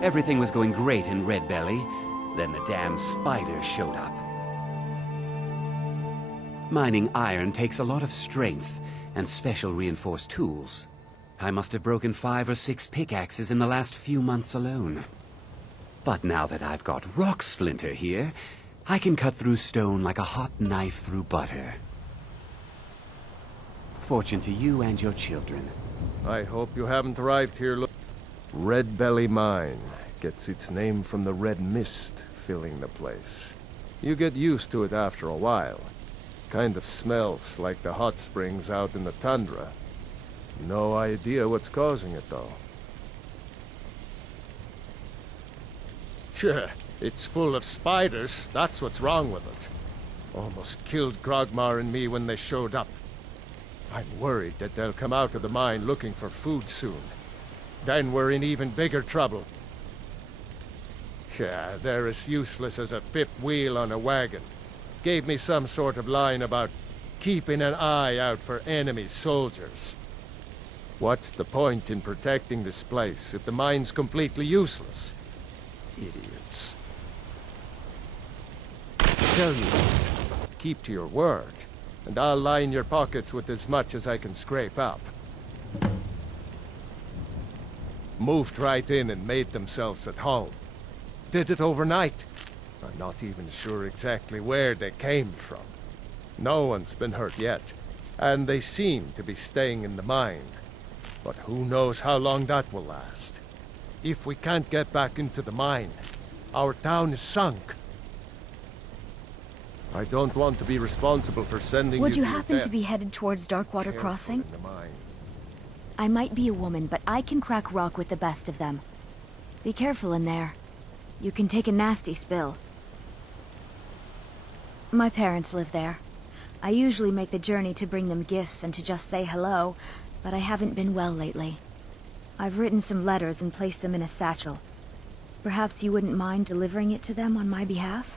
Everything was going great in Red Belly. Then the damn spiders showed up. Mining iron takes a lot of strength and special reinforced tools. I must have broken 5 or 6 pickaxes in the last few months alone. But now that I've got Rock Splinter here, I can cut through stone like a hot knife through butter. Fortune to you and your children. I hope you haven't arrived here Red Belly Mine gets its name from the red mist filling the place. You get used to it after a while. Kind of smells like the hot springs out in the tundra. No idea what's causing it, though. Sure, it's full of spiders. That's what's wrong with it. Almost killed Grogmar and me when they showed up. I'm worried that they'll come out of the mine looking for food soon. Then we're in even bigger trouble. Yeah, they're as useless as a fifth wheel on a wagon. Gave me some sort of line about keeping an eye out for enemy soldiers. What's the point in protecting this place if the mine's completely useless? Idiots. Tell you, keep to your word, and I'll line your pockets with as much as I can scrape up. Moved right in and made themselves at home. Did it overnight. I'm not even sure exactly where they came from. No one's been hurt yet, and they seem to be staying in the mine. But who knows how long that will last. If we can't get back into the mine, our town is sunk. I don't want to be responsible for sending Would you to happen your to death. be headed towards Darkwater Crossing? In the mine. I might be a woman, but I can crack rock with the best of them. Be careful in there. You can take a nasty spill. My parents live there. I usually make the journey to bring them gifts and to just say hello, but I haven't been well lately. I've written some letters and placed them in a satchel. Perhaps you wouldn't mind delivering it to them on my behalf?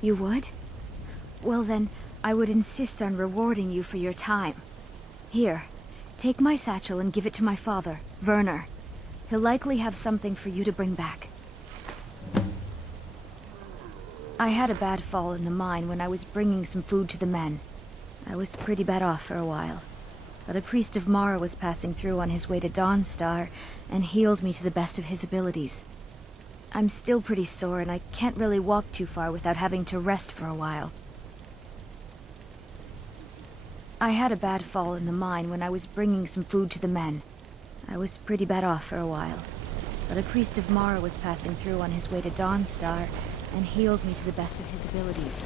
You would? Well then, I would insist on rewarding you for your time. Here, take my satchel and give it to my father, Werner. He'll likely have something for you to bring back. I had a bad fall in the mine when I was bringing some food to the men. I was pretty bad off for a while. But a priest of Mara was passing through on his way to Dawnstar and healed me to the best of his abilities. I'm still pretty sore and I can't really walk too far without having to rest for a while. I had a bad fall in the mine when I was bringing some food to the men. I was pretty bad off for a while. But a priest of Mara was passing through on his way to Dawnstar and healed me to the best of his abilities.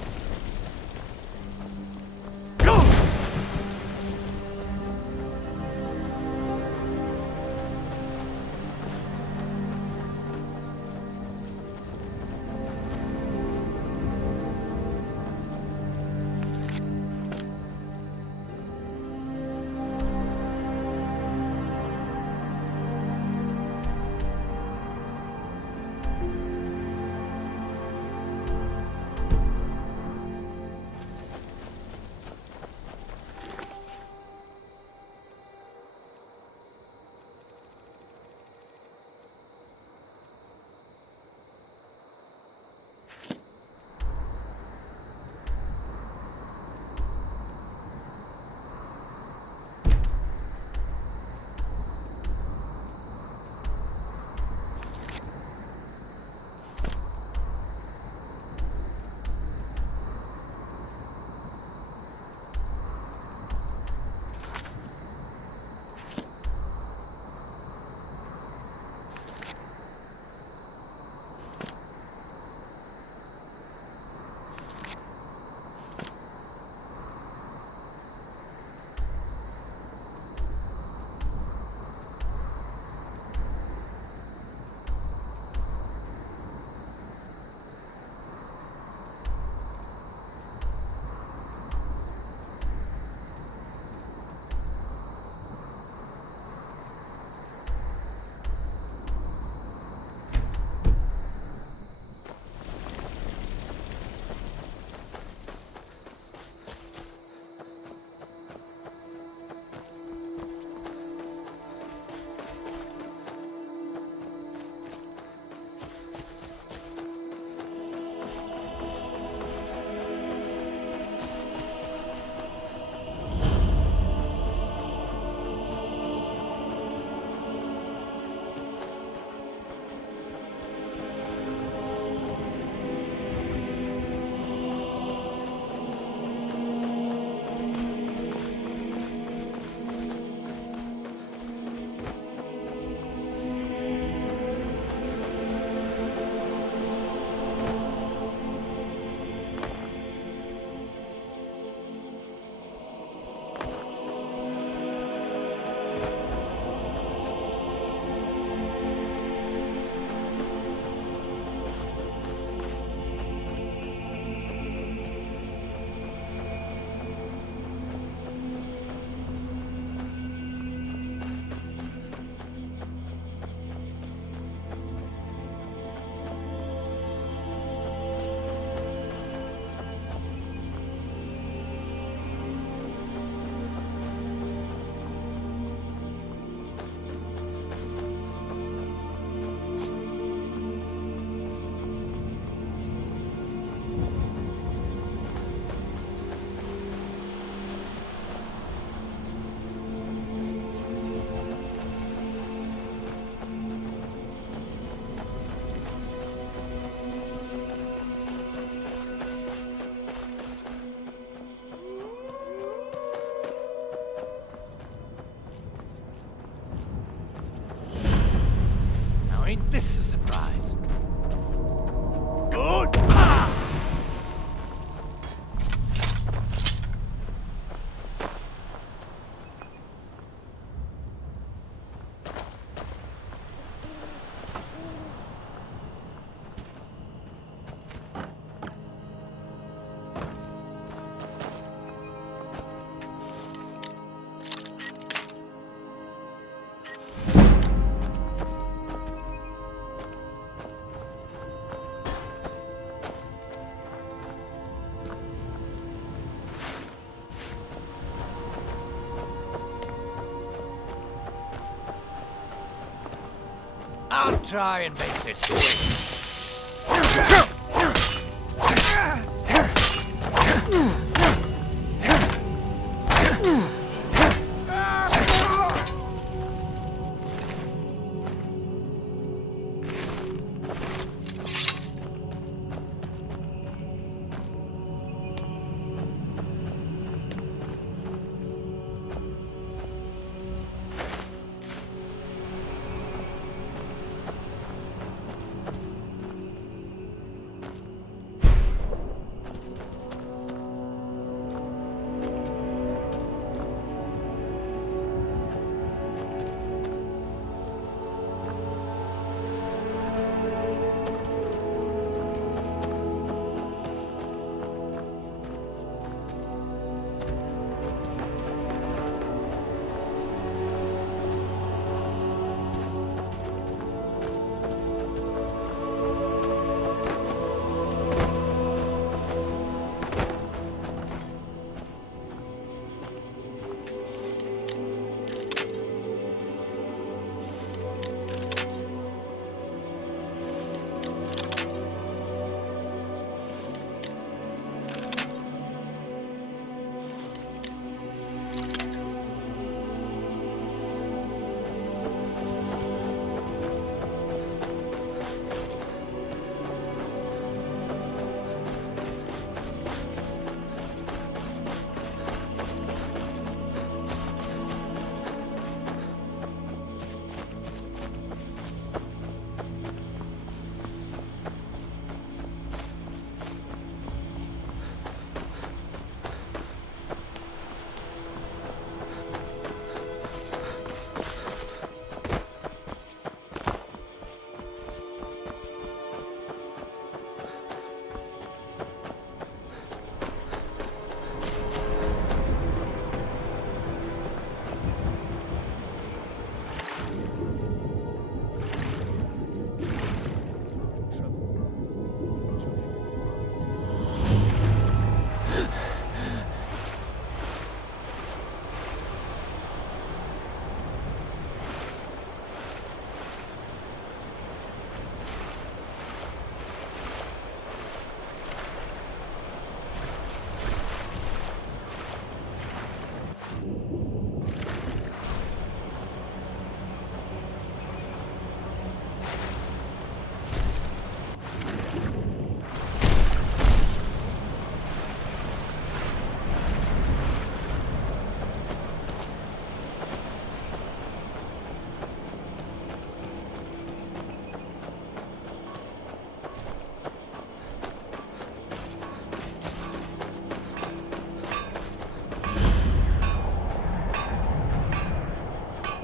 try and make this quick.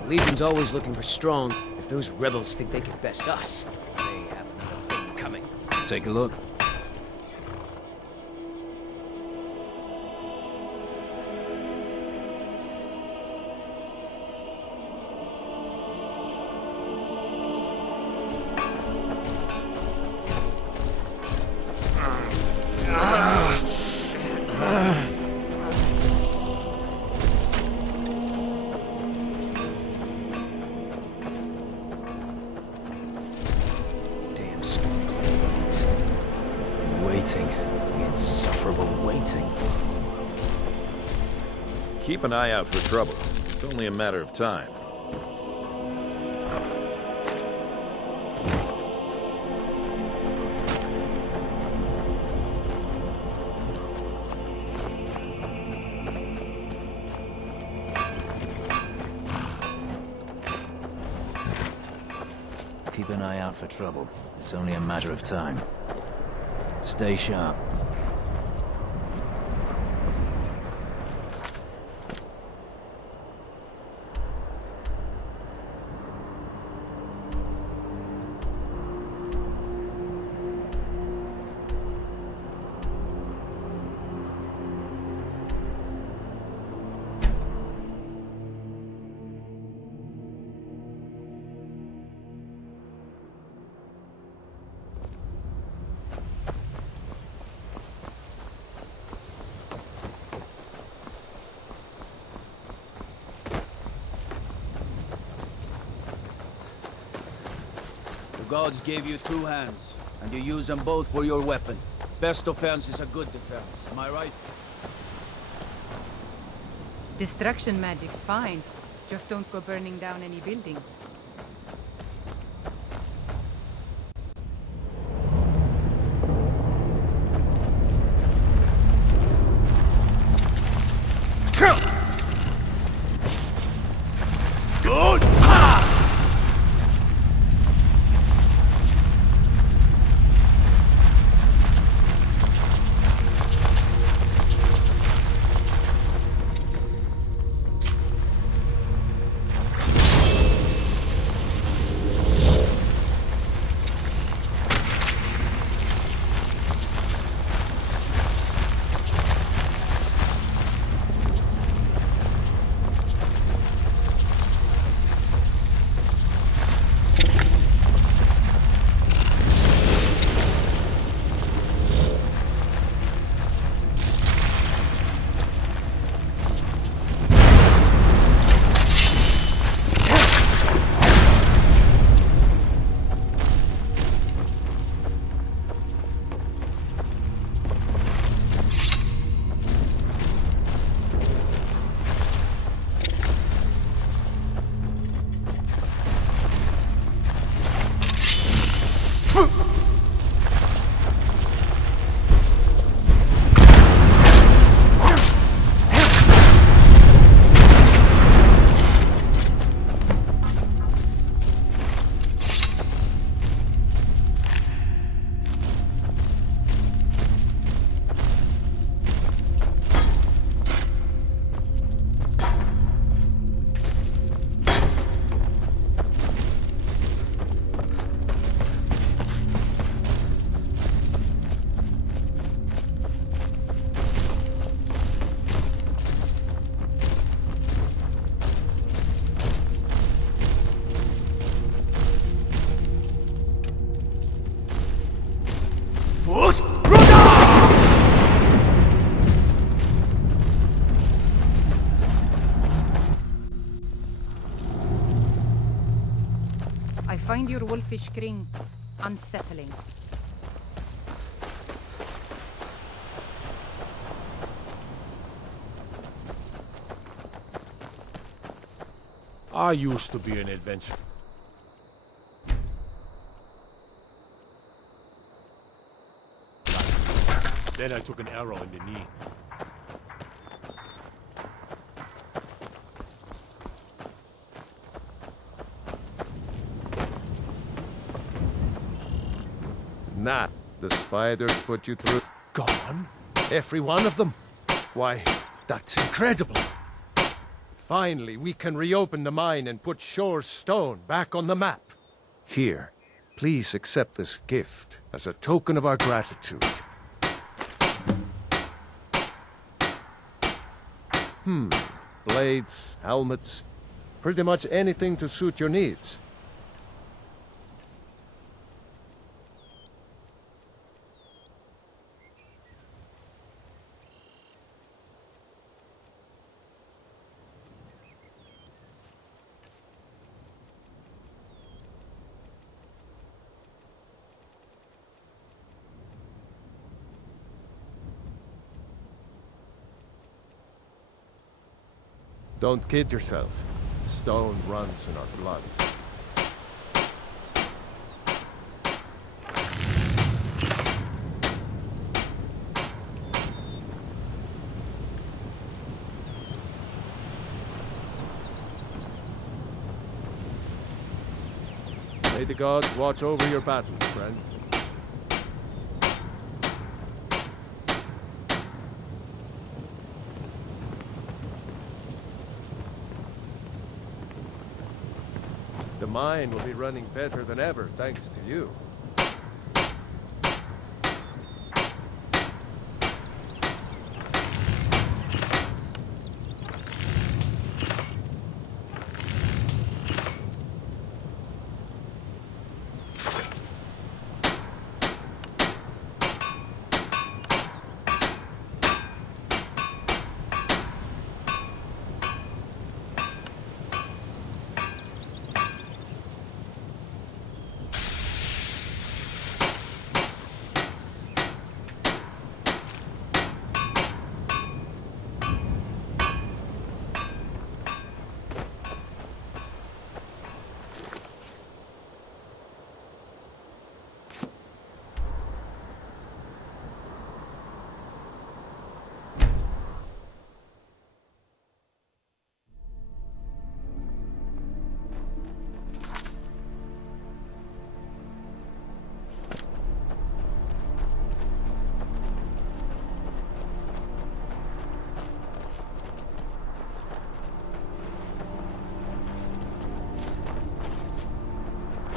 Legion's always looking for strong. If those rebels think they can best us, they have another thing coming. Take a look. Damn stormclouds. Waiting. The insufferable waiting. Keep an eye out for trouble. It's only a matter of time. Keep an eye out for trouble. It's only a matter of time. Stay sharp. gods gave you two hands, and you use them both for your weapon. Best defense is a good defense, am I right? Destruction magic's fine. Just don't go burning down any buildings. Good! I find your wolfish grin unsettling. I used to be an adventurer. Then I took an arrow in the knee. Nah, the spiders put you through. Gone? Every one of them. Why, that's incredible. Finally, we can reopen the mine and put Shore's stone back on the map. Here, please accept this gift as a token of our gratitude. Blades, helmets, pretty much anything to suit your needs. Don't kid yourself. Stone runs in our blood. May the gods watch over your battles, friend. The mine will be running better than ever, thanks to you.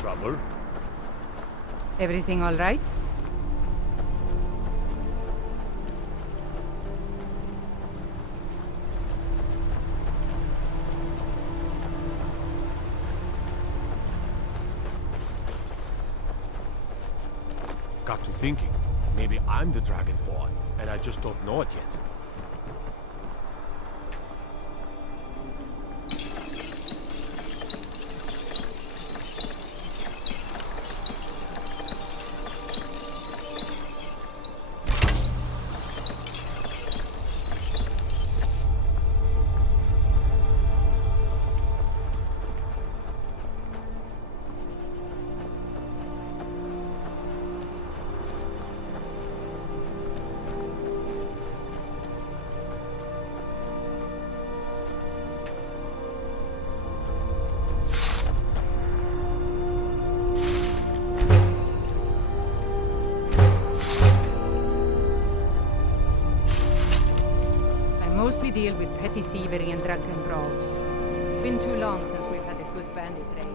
trouble. Everything all right? Got to thinking. Maybe I'm the Dragonborn, and I just don't know it yet. Mostly deal with petty thievery and drunken brawls. Been too long since we've had a good bandit raid.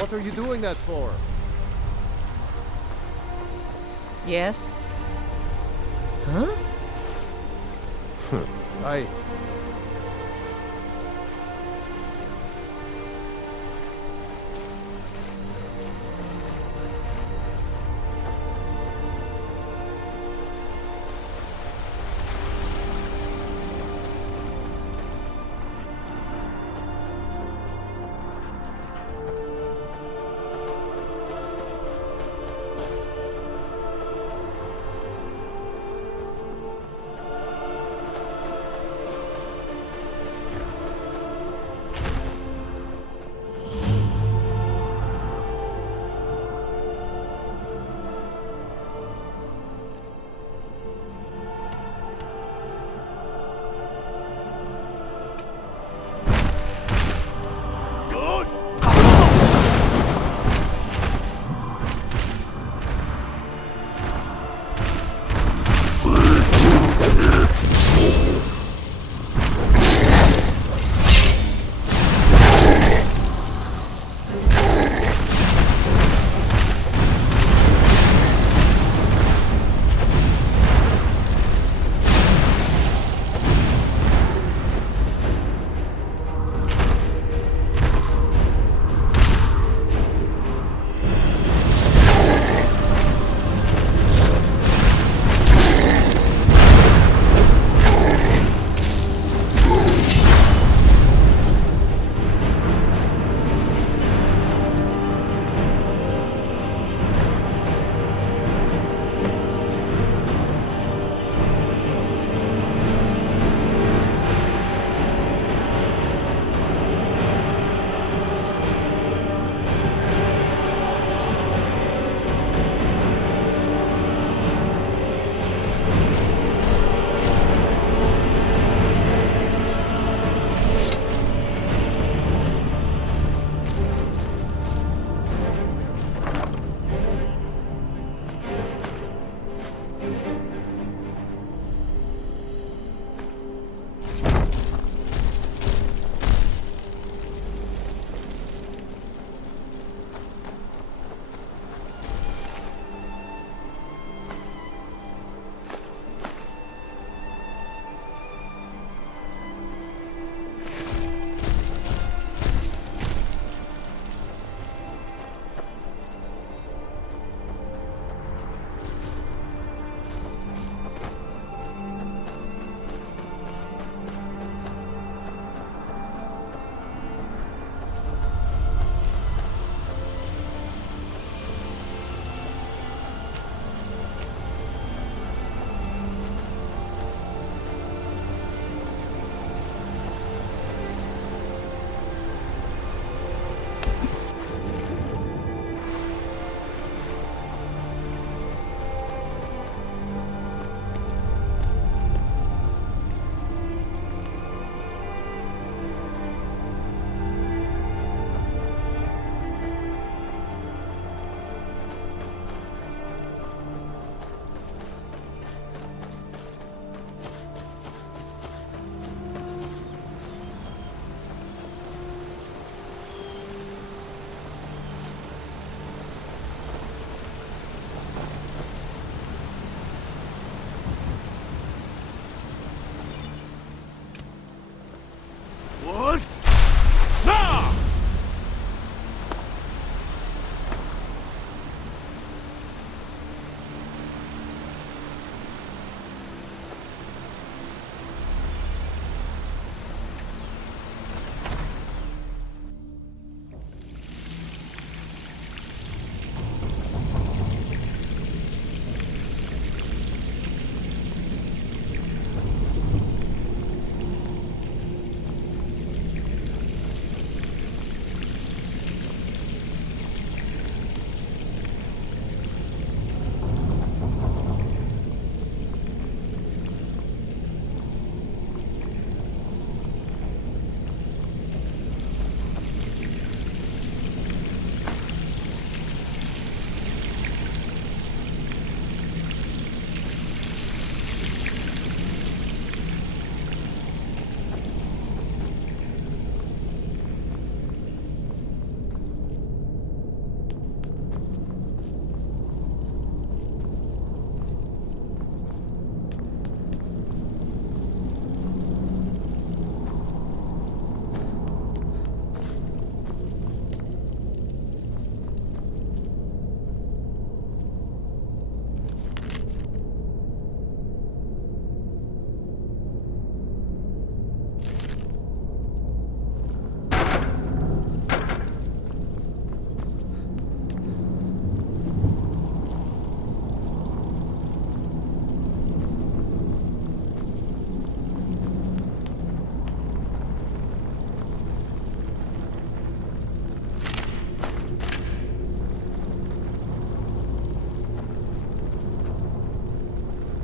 What are you doing that for? Yes? Huh? I...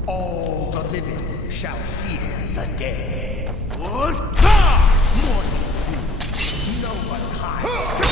All the living shall fear the dead. What? Mortals, no one hides.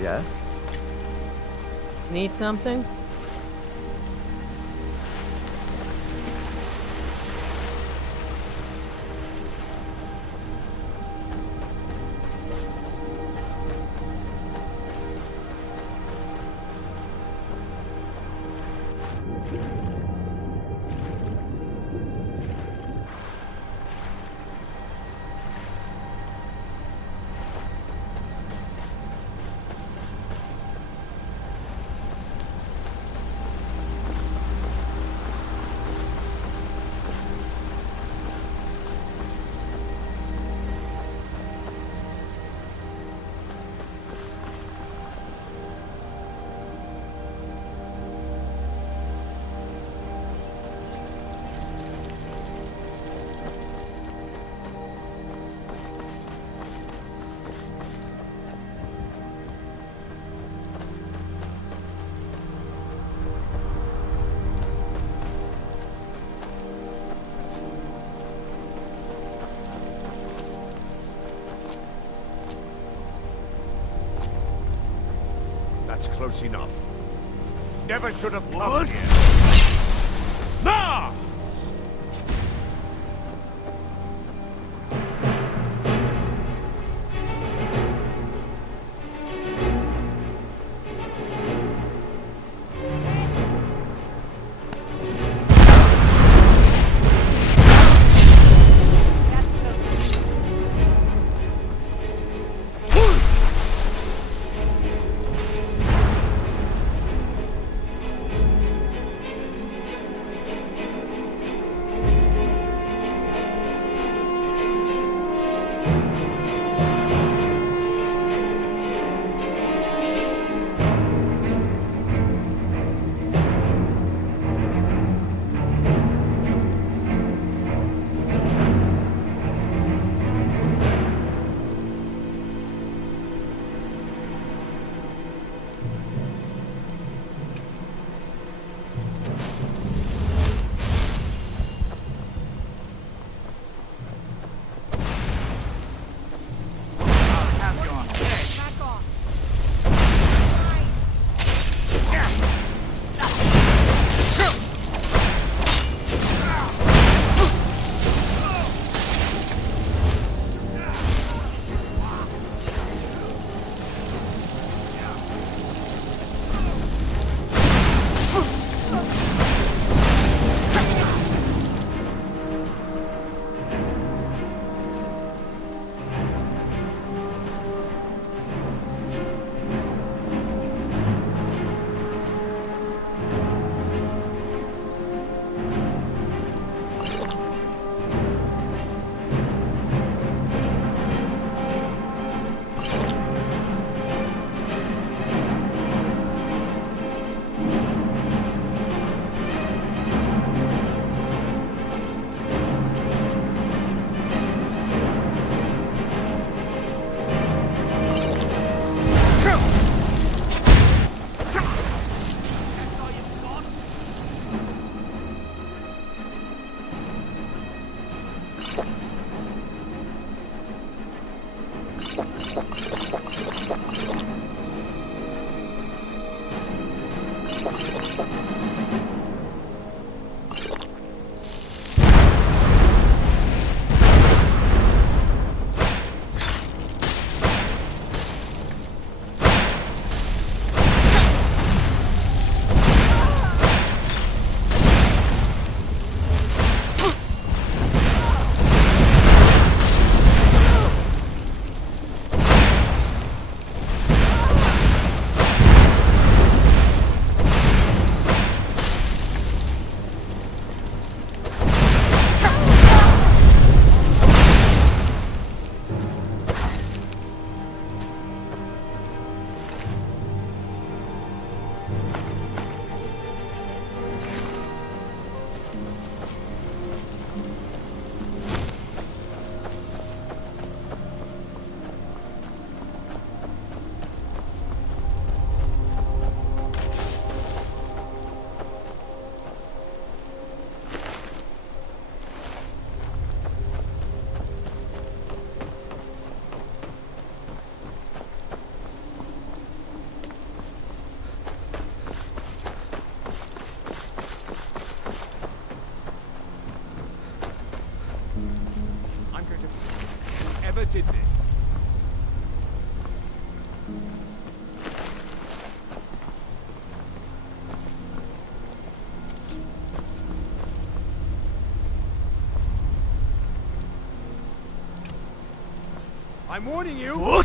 Yeah? Need something? That's close enough. Never should have come here. Nah! Whoever did this. I'm warning you.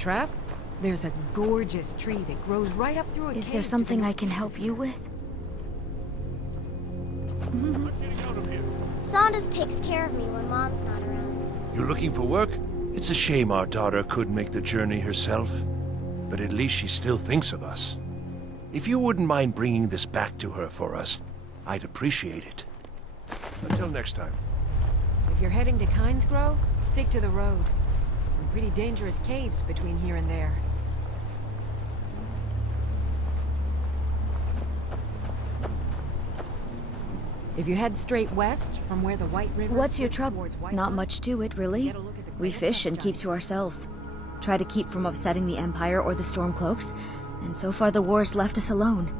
trap? There's a gorgeous tree that grows right up through a Is cave there to something the I can northeast help of you here. with? Saunders takes care of me when Mom's not around. You looking for work? It's a shame our daughter couldn't make the journey herself. But at least she still thinks of us. If you wouldn't mind bringing this back to her for us, I'd appreciate it. Until next time. If you're heading to Kynes Grove, stick to the road. Some pretty dangerous caves between here and there. If you head straight west from where the White River What's your splits trouble? towards White Not Rock, much to it, really. We fish and keep to ourselves. Try to keep from upsetting the Empire or the Stormcloaks, and so far the war's left us alone.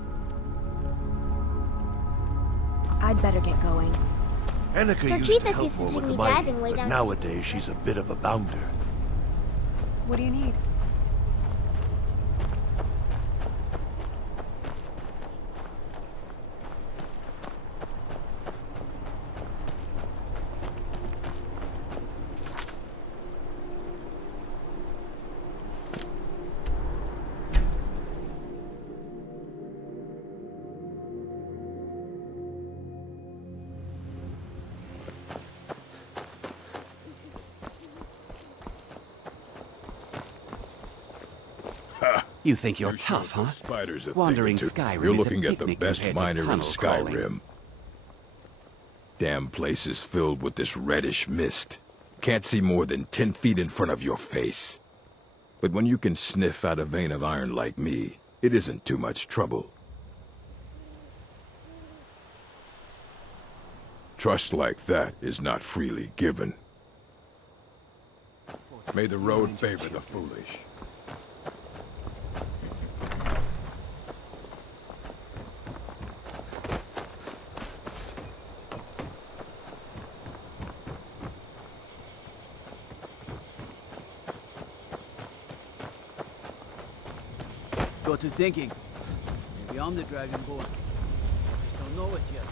I'd better get going. Annika used to help more with the mining, but nowadays she's a bit of a bounder. What do you need? You think you're tough, huh? Spiders are Wandering thinking, Skyrim You're is a looking at the picnic best compared to miner in tunnel crawling. Skyrim. Damn place is filled with this reddish mist. Can't see more than 10 feet in front of your face. But when you can sniff out a vein of iron like me, it isn't too much trouble. Trust like that is not freely given. May the road favor the foolish. Got to thinking. Maybe I'm the Dragonborn. Just don't know it yet.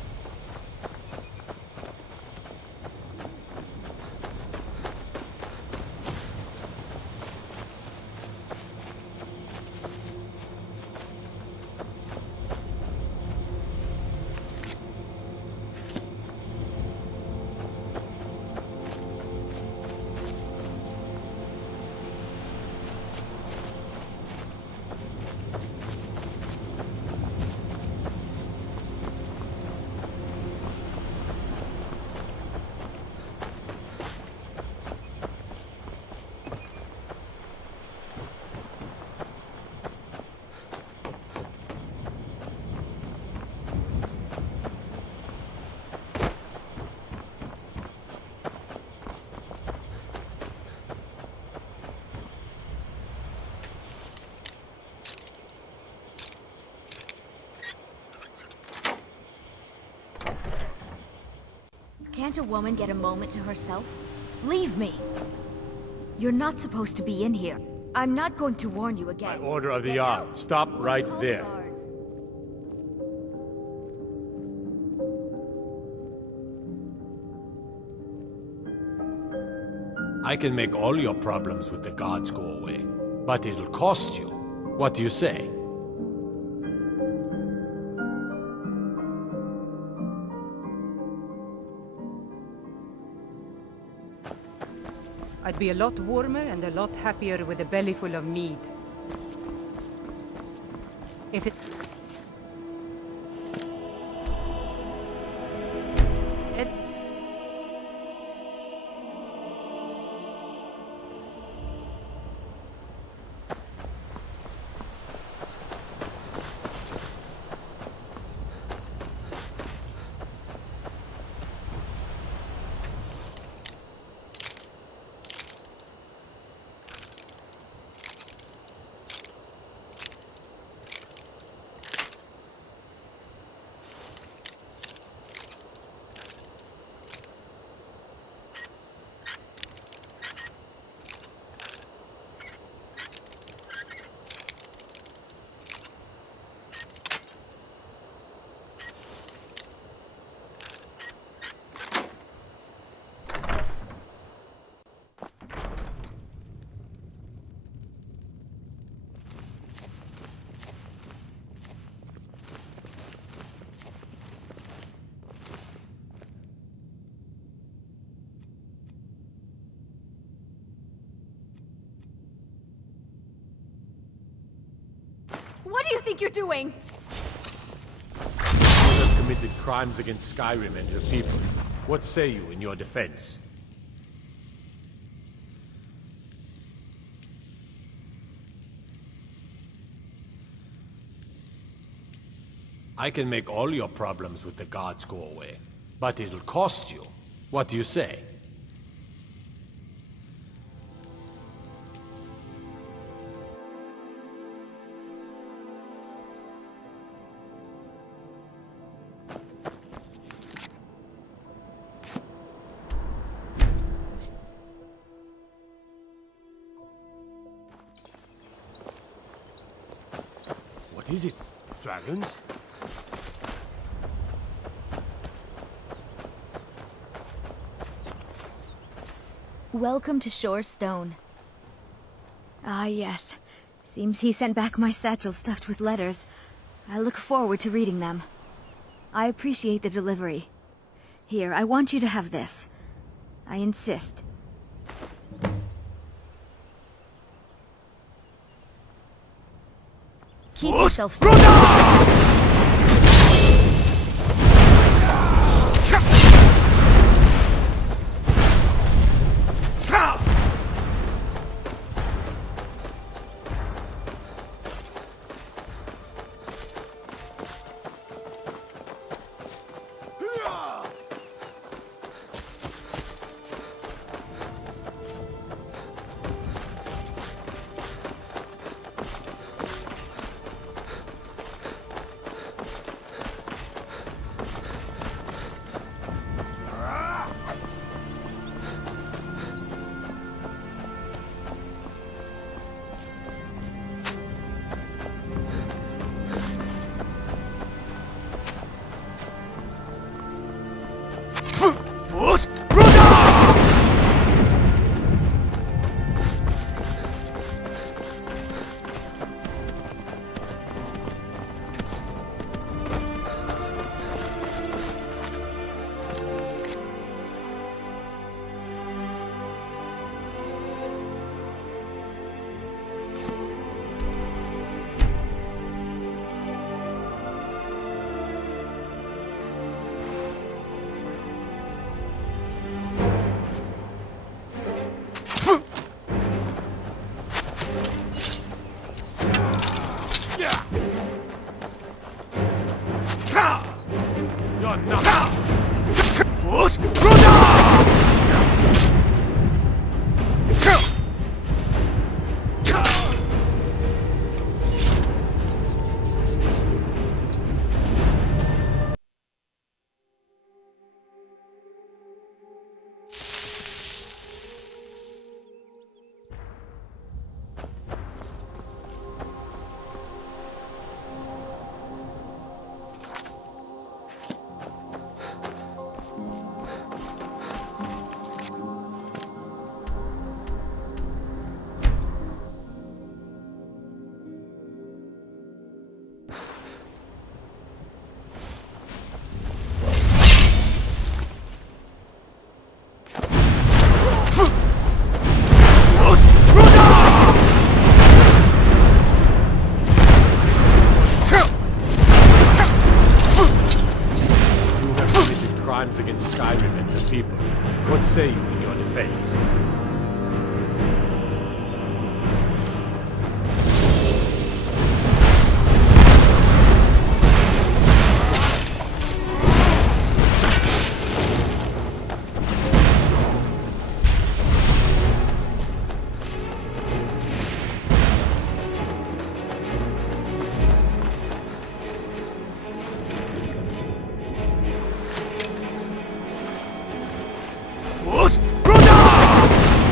Can't a woman get a moment to herself? Leave me! You're not supposed to be in here. I'm not going to warn you again. Order of the Jarl. Stop right there. I can make all your problems with the gods go away, but it'll cost you. What do you say? I'd be a lot warmer and a lot happier with a belly full of mead. If it... you think you're doing? You have committed crimes against Skyrim and her people. What say you in your defense? I can make all your problems with the gods go away, but it'll cost you. What do you say? What is it? Dragons? Welcome to Shore Stone. Ah, yes. Seems he sent back my satchel stuffed with letters. I look forward to reading them. I appreciate the delivery. Here, I want you to have this. I insist. Keep yourself safe. Against Skyrim and her people. What say you in your defense? Brother!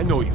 I know you.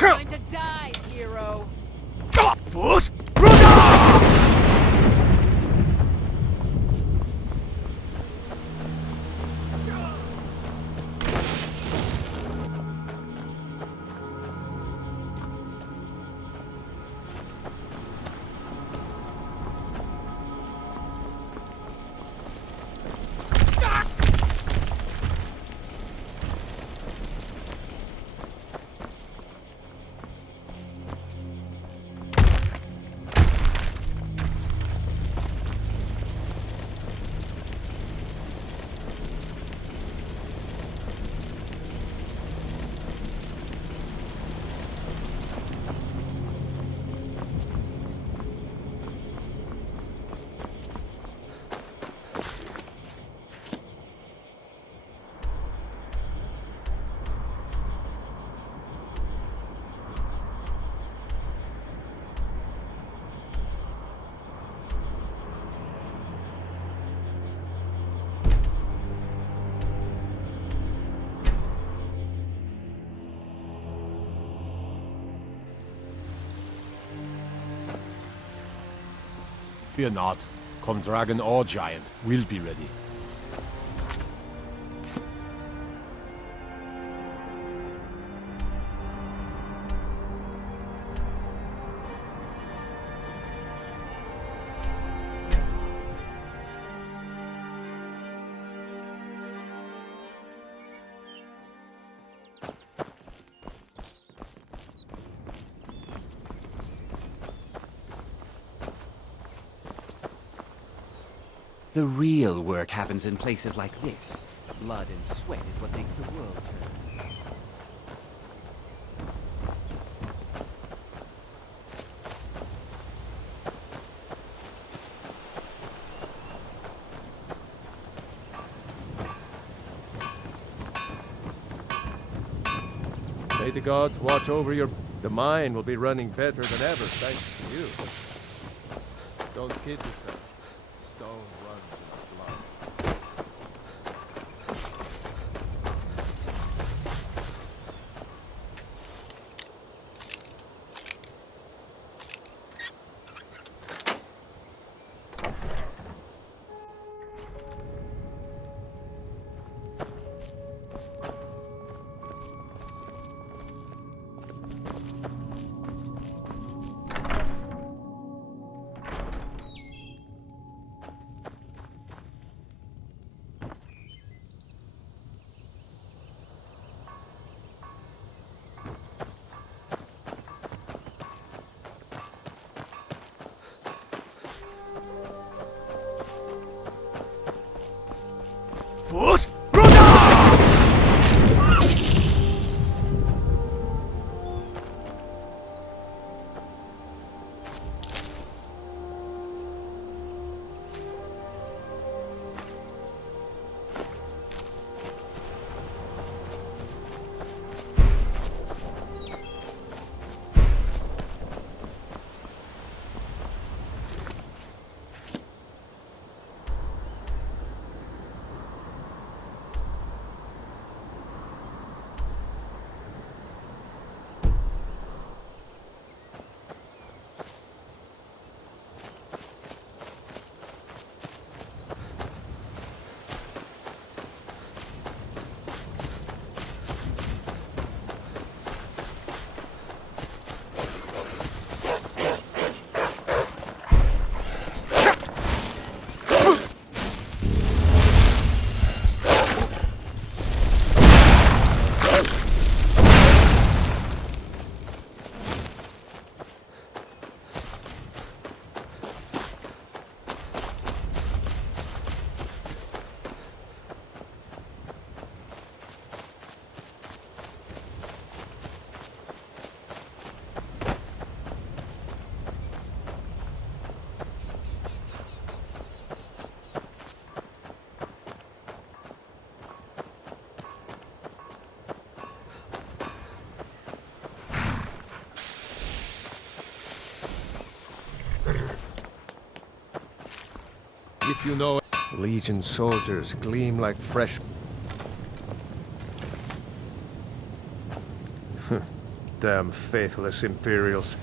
Time to die, hero. Fear not. Come dragon or giant, we'll be ready. The real work happens in places like this. Blood and sweat is what makes the world turn. May the gods watch over your... The mine will be running better than ever, thanks to you. Don't kid yourself. Stone runs in our blood. if you know it. Legion soldiers gleam like fresh... Damn faithless Imperials.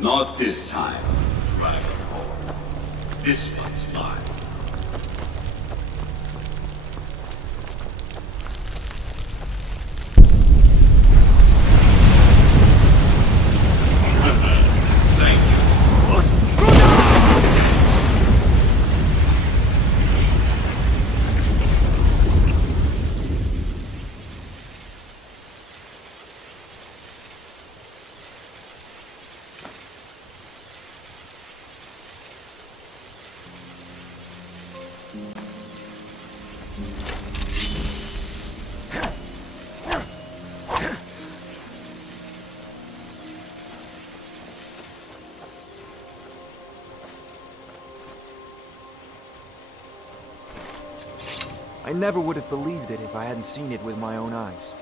Not this time, Dragon Hall. This one's mine. I never would have believed it if I hadn't seen it with my own eyes.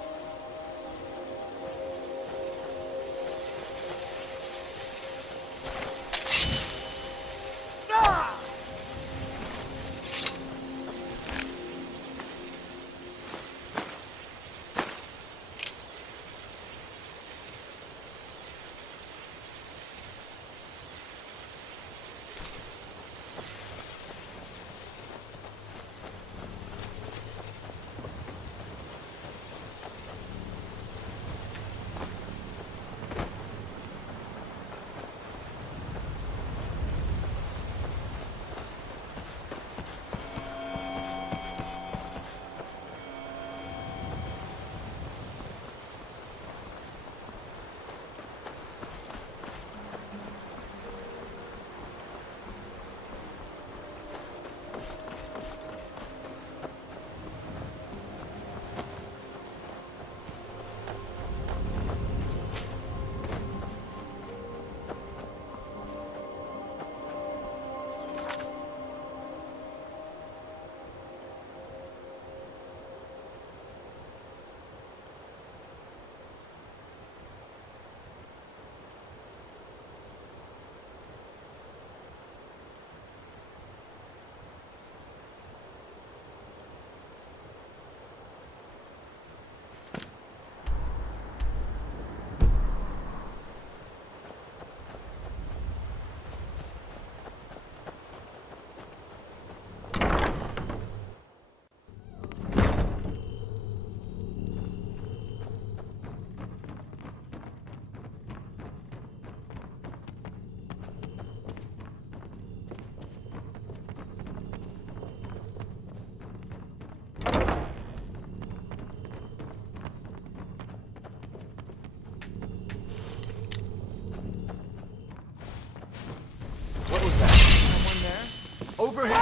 Over here! I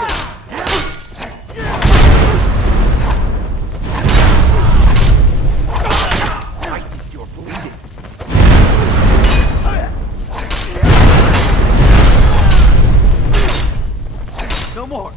think you're bleeding. No more!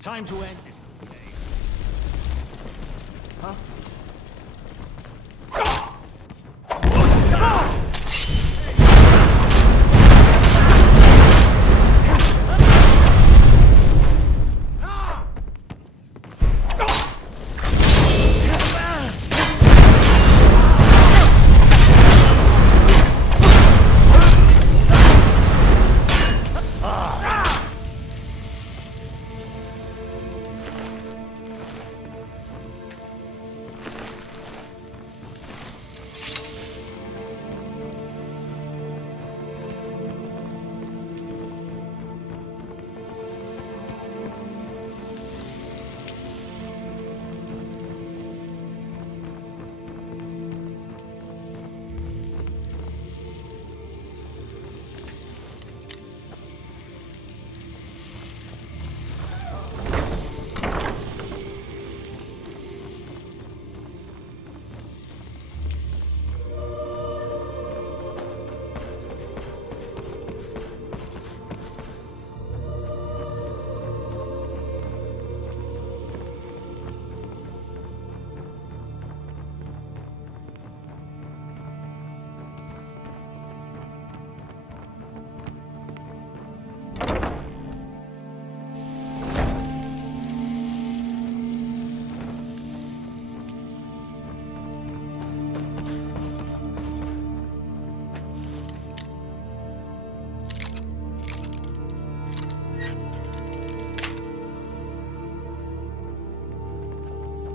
Time to end this. Huh?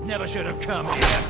Never should have come here.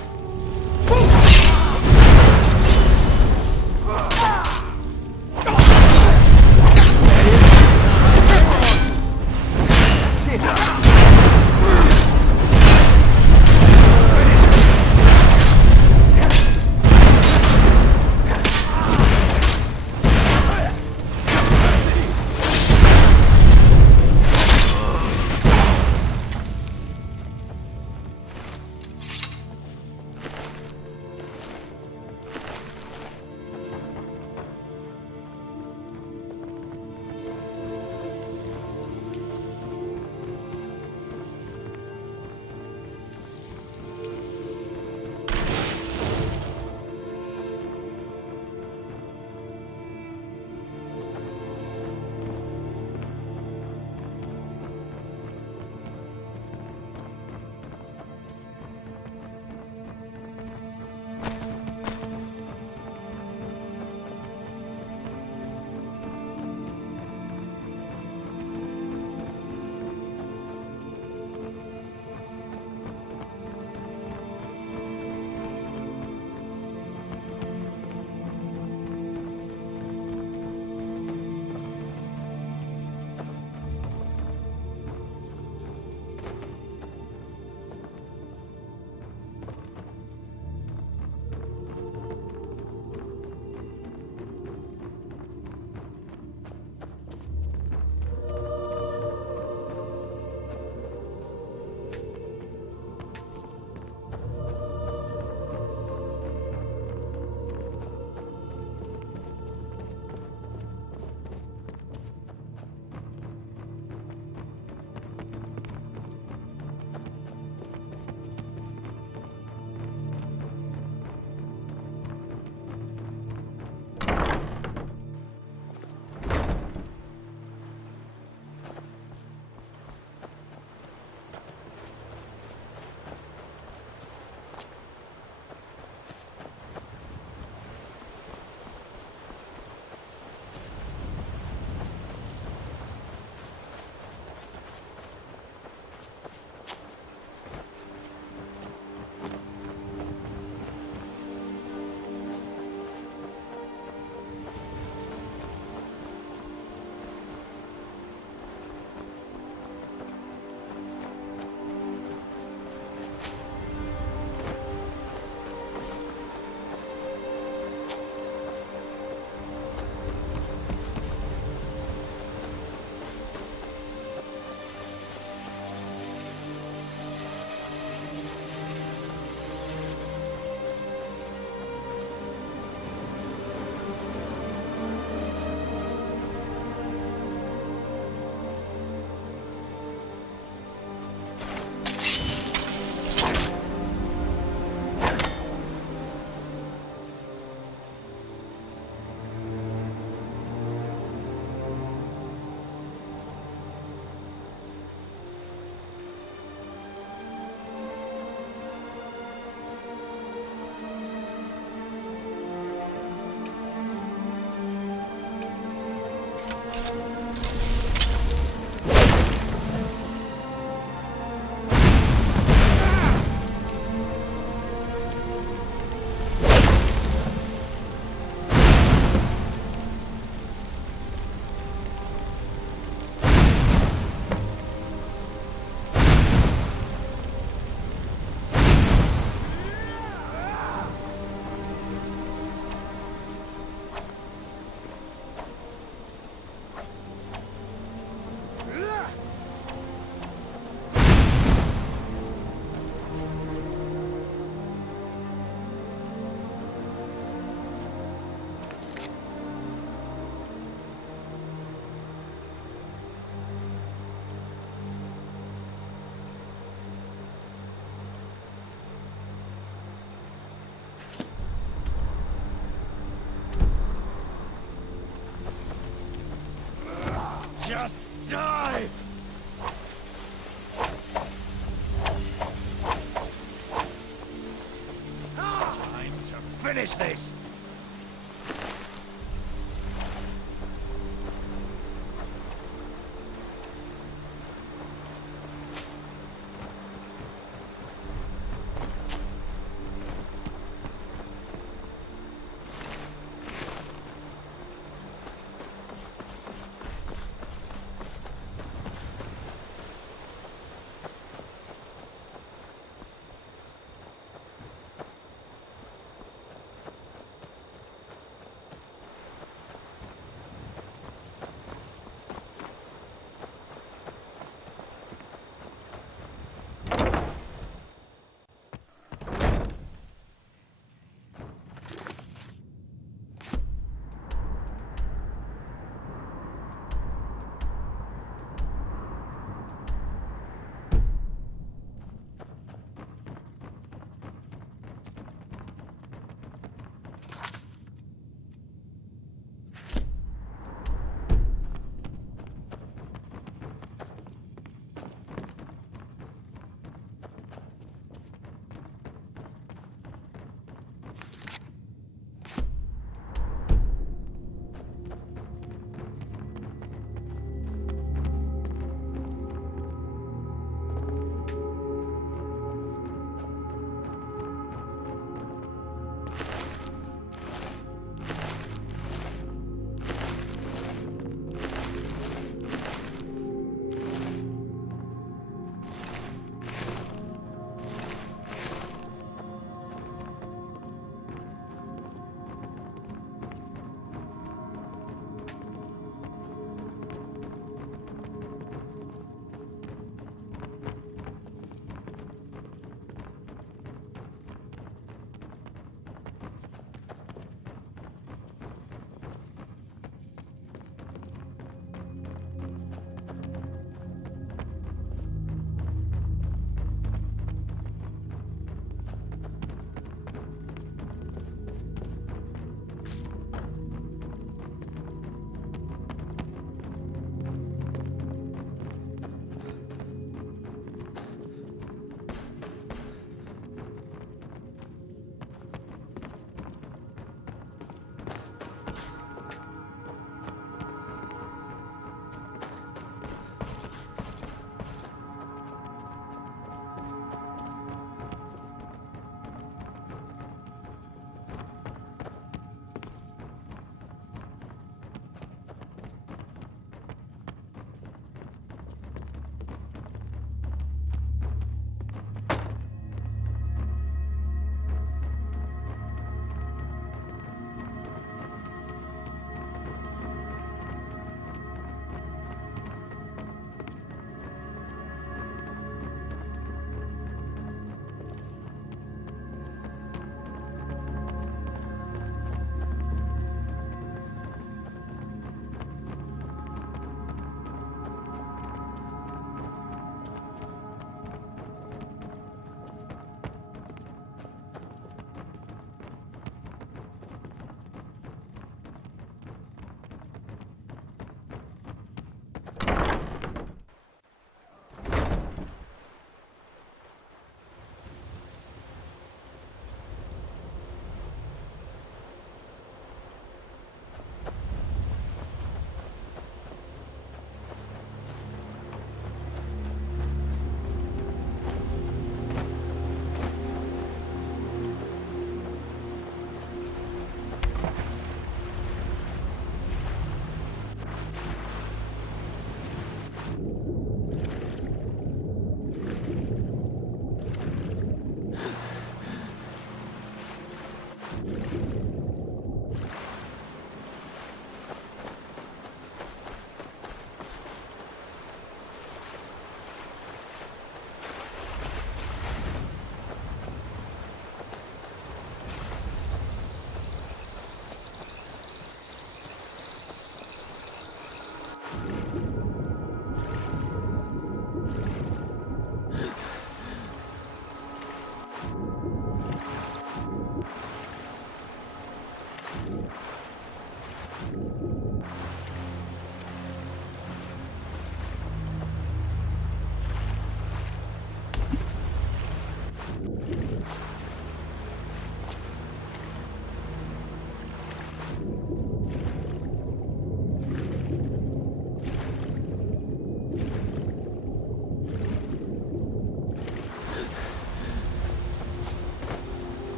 finish this!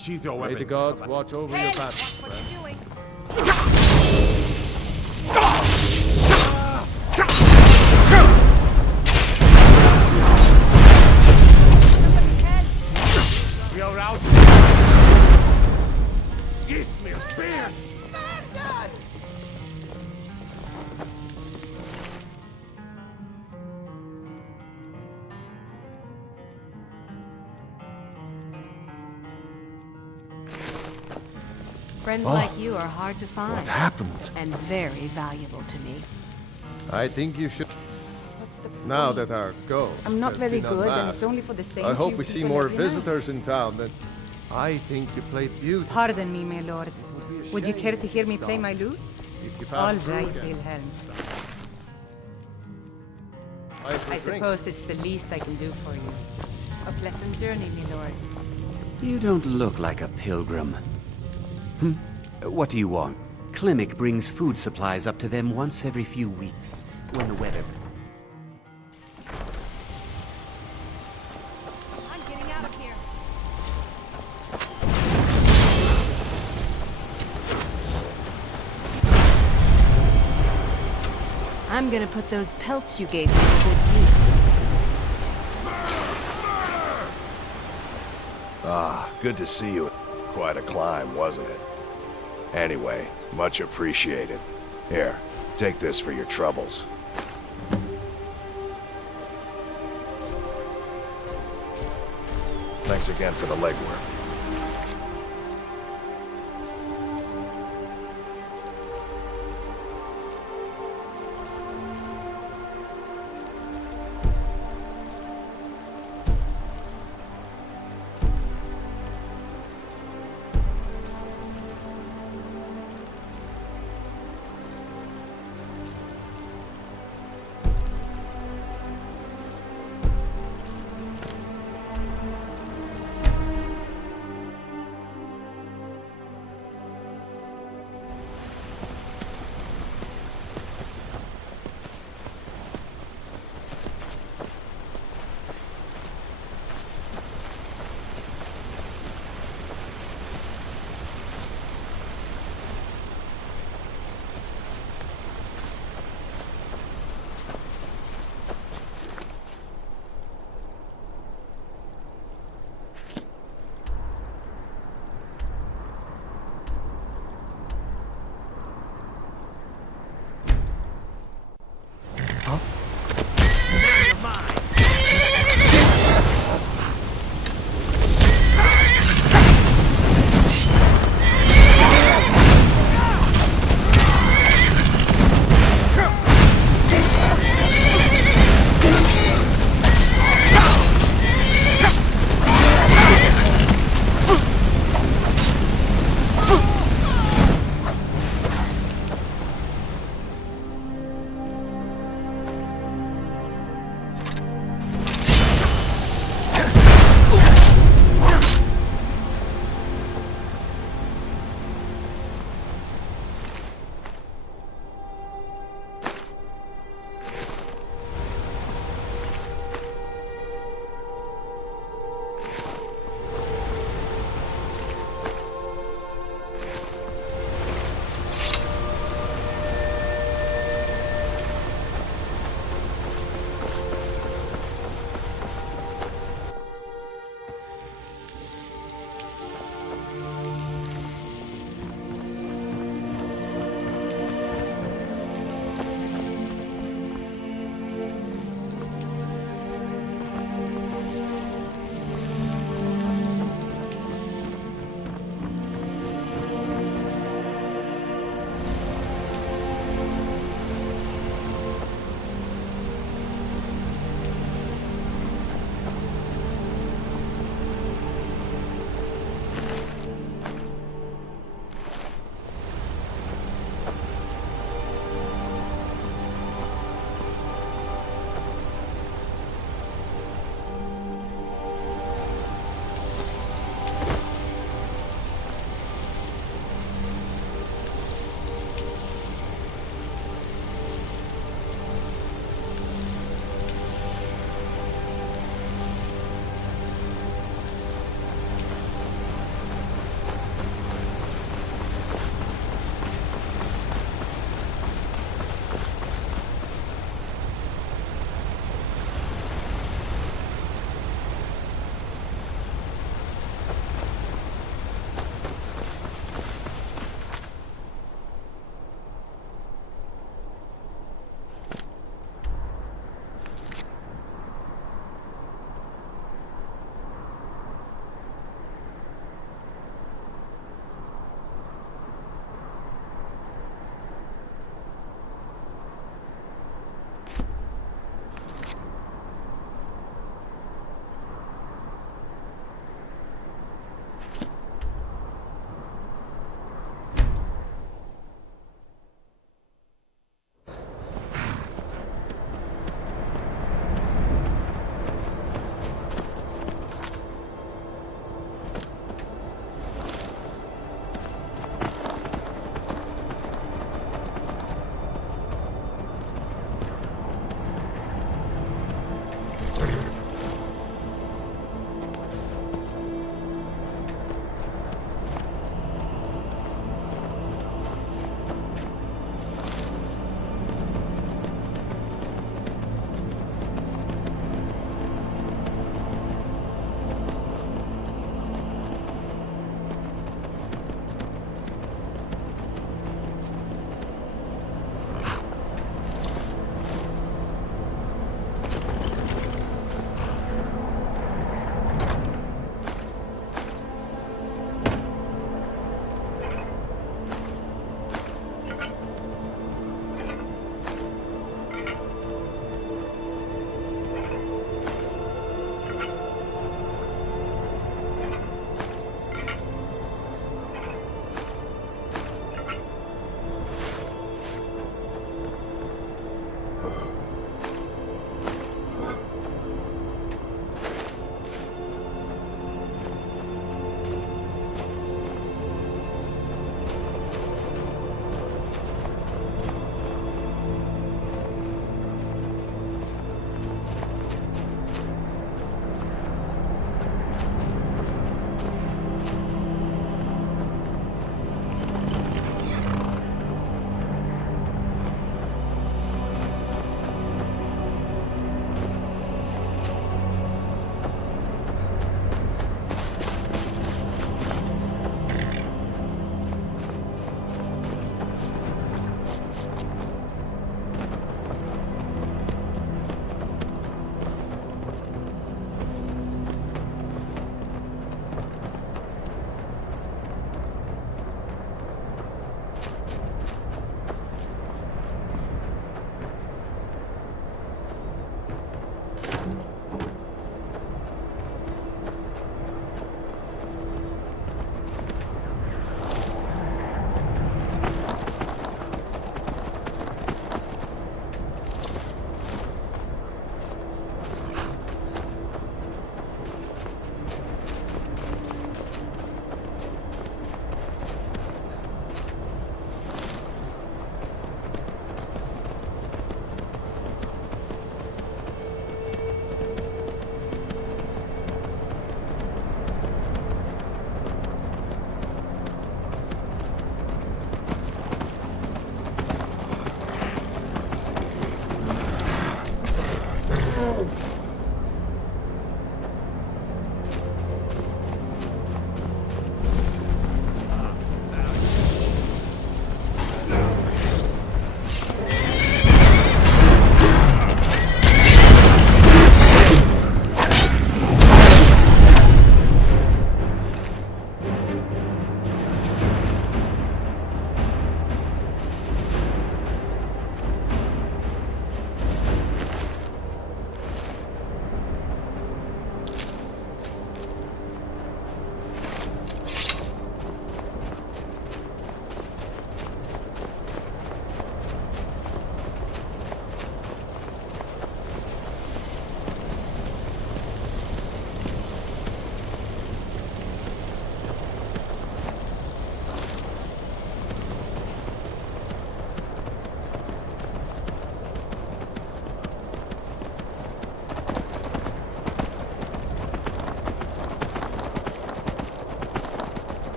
Sheath your May weapons. the gods watch over your battles, friend. We are out. Ismir's beard! Friends Oh. like you are hard to find. What happened? And very valuable to me. I think you should... Now that our ghost I'm not has very been good, and unmasked, it's only for the same I hope few we see people more every night. visitors in town. Then I think you played beautiful. Pardon me, my lord. Would you care to hear me play my lute? If you All pass through right, again. Wilhelm. I I suppose it's the least I can do for you. A pleasant journey, my lord. You don't look like a pilgrim. What do you want? Klimek brings food supplies up to them once every few weeks, when the weather... I'm getting out of here. I'm gonna put those pelts you gave me to good use. Ah, good to see you. Quite a climb, wasn't it? Anyway, much appreciated. Here, take this for your troubles. Thanks again for the legwork.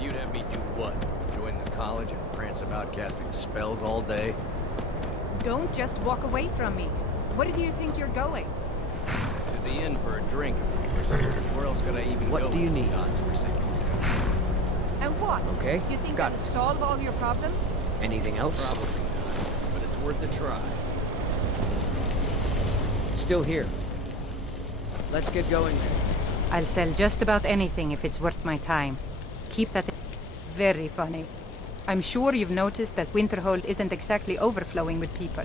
You'd have me do what? Join the college and prance about casting spells all day? Don't just walk away from me. Where do you think you're going? To the inn for a drink, of course. Where else could I even go? What do you need? God's forsaken. And what? Okay, You think got that'll it. solve all your problems? Anything else? Probably not, but it's worth a try. Still here. Let's get going. I'll sell just about anything if it's worth my time. Keep that very funny. I'm sure you've noticed that Winterhold isn't exactly overflowing with people.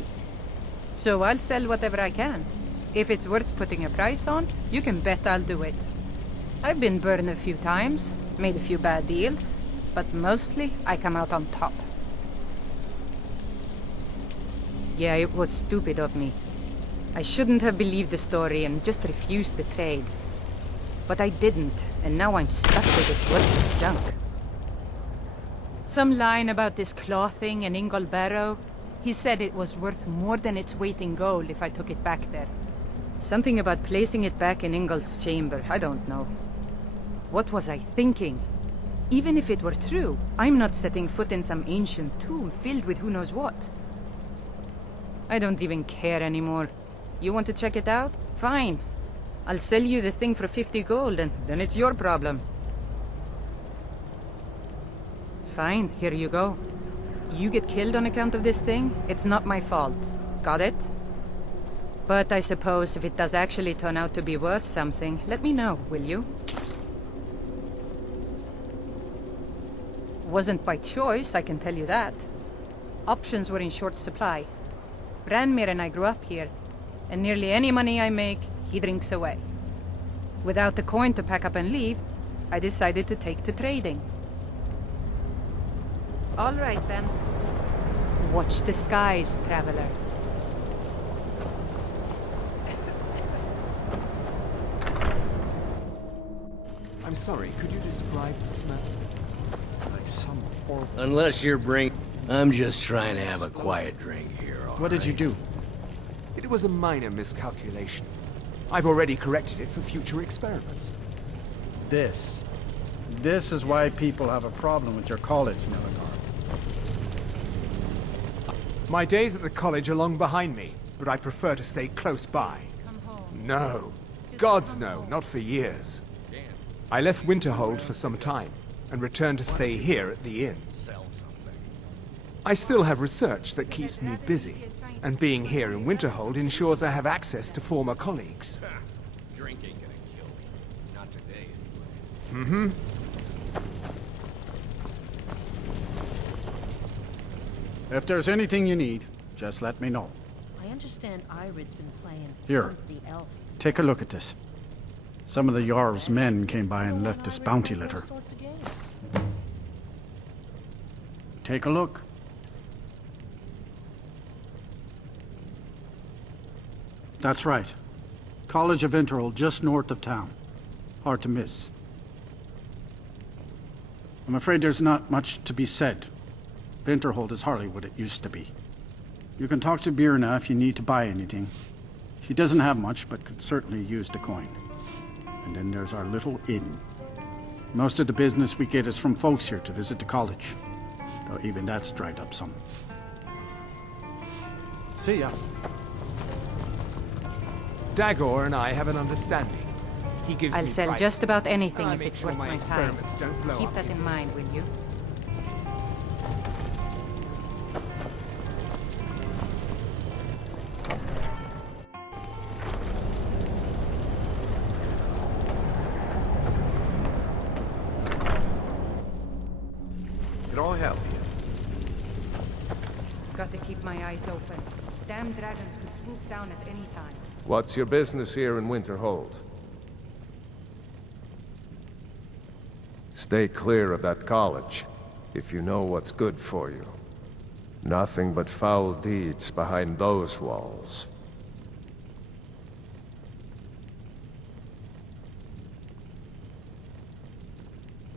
So I'll sell whatever I can. If it's worth putting a price on, you can bet I'll do it. I've been burned a few times, made a few bad deals, but mostly I come out on top. Yeah, it was stupid of me. I shouldn't have believed the story and just refused the trade. But I didn't, and now I'm stuck with this worthless junk. Some line about this clothing in Ingol Barrow. He said it was worth more than its weight in gold if I took it back there. Something about placing it back in Ingol's chamber, I don't know. What was I thinking? Even if it were true, I'm not setting foot in some ancient tomb filled with who knows what. I don't even care anymore. You want to check it out? Fine. I'll sell you the thing for 50 gold, and then it's your problem. Fine, here you go. You get killed on account of this thing, it's not my fault. Got it? But I suppose if it does actually turn out to be worth something, let me know, will you? Wasn't by choice, I can tell you that. Options were in short supply. Branmir and I grew up here, and nearly any money I make, he drinks away. Without the coin to pack up and leave, I decided to take to trading. All right, then. Watch the skies, traveler. I'm sorry, could you describe the smell? Like some horrible... Unless you're I'm just trying to have a quiet drink here, all What did you right? do? It was a minor miscalculation. I've already corrected it for future experiments. This is why people have a problem with your college, Milagard. My days at the college are long behind me, but I prefer to stay close by. No. Gods no, not for years. I left Winterhold for some time, and returned to stay here at the inn. I still have research that keeps me busy, and being here in Winterhold ensures I have access to former colleagues. Drink ain't gonna kill me. Not today, Mm-hmm. If there's anything you need, just let me know. I understand Irid's been playing Here, the elf. take a look at this. Some of the Jarl's men came by and left this bounty letter. Take a look. That's right. College of Winterhold, just north of town. Hard to miss. I'm afraid there's not much to be said. Winterhold is hardly what it used to be. You can talk to Birna if you need to buy anything. He doesn't have much, but could certainly use the coin. And then there's our little inn. Most of the business we get is from folks here to visit the college. Though even that's dried up some. See ya. Dagor and I have an understanding. He gives I'll me sell price, just about anything and I if make it's sure worth my my time. experiments don't blow Keep up that in easily. mind, will you? Can I help you? Got to keep my eyes open. Damn dragons could swoop down at any time. What's your business here in Winterhold? Stay clear of that college, if you know what's good for you. Nothing but foul deeds behind those walls.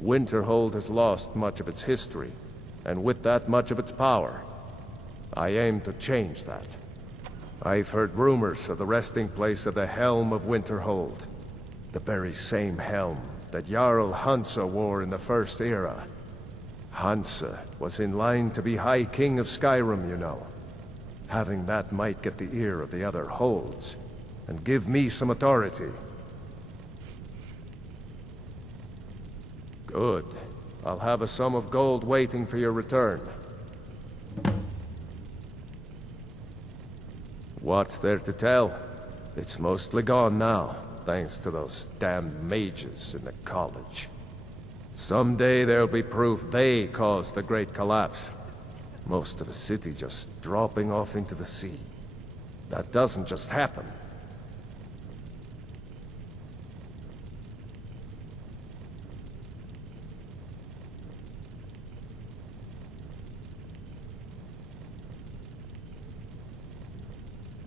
Winterhold has lost much of its history, and with that much of its power. I aim to change that. I've heard rumors of the resting place of the Helm of Winterhold. The very same helm that Jarl Hansa wore in the First Era. Hansa was in line to be High King of Skyrim, you know. Having that might get the ear of the other holds, and give me some authority. Good. I'll have a sum of gold waiting for your return. What's there to tell? It's mostly gone now, thanks to those damned mages in the college. Someday there'll be proof they caused the Great Collapse. Most of the city just dropping off into the sea. That doesn't just happen.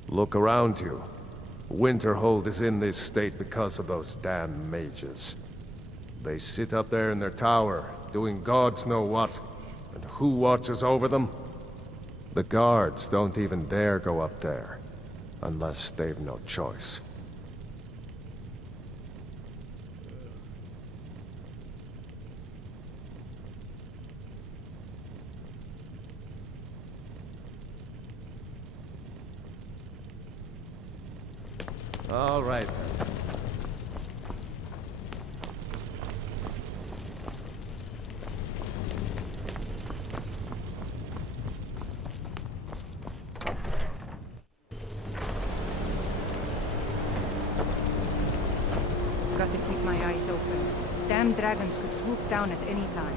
Look around you. Winterhold is in this state because of those damn mages. They sit up there in their tower, doing gods know what. And who watches over them? The guards don't even dare go up there, unless they've no choice. All right, then. Got to keep my eyes open. Damn dragons could swoop down at any time.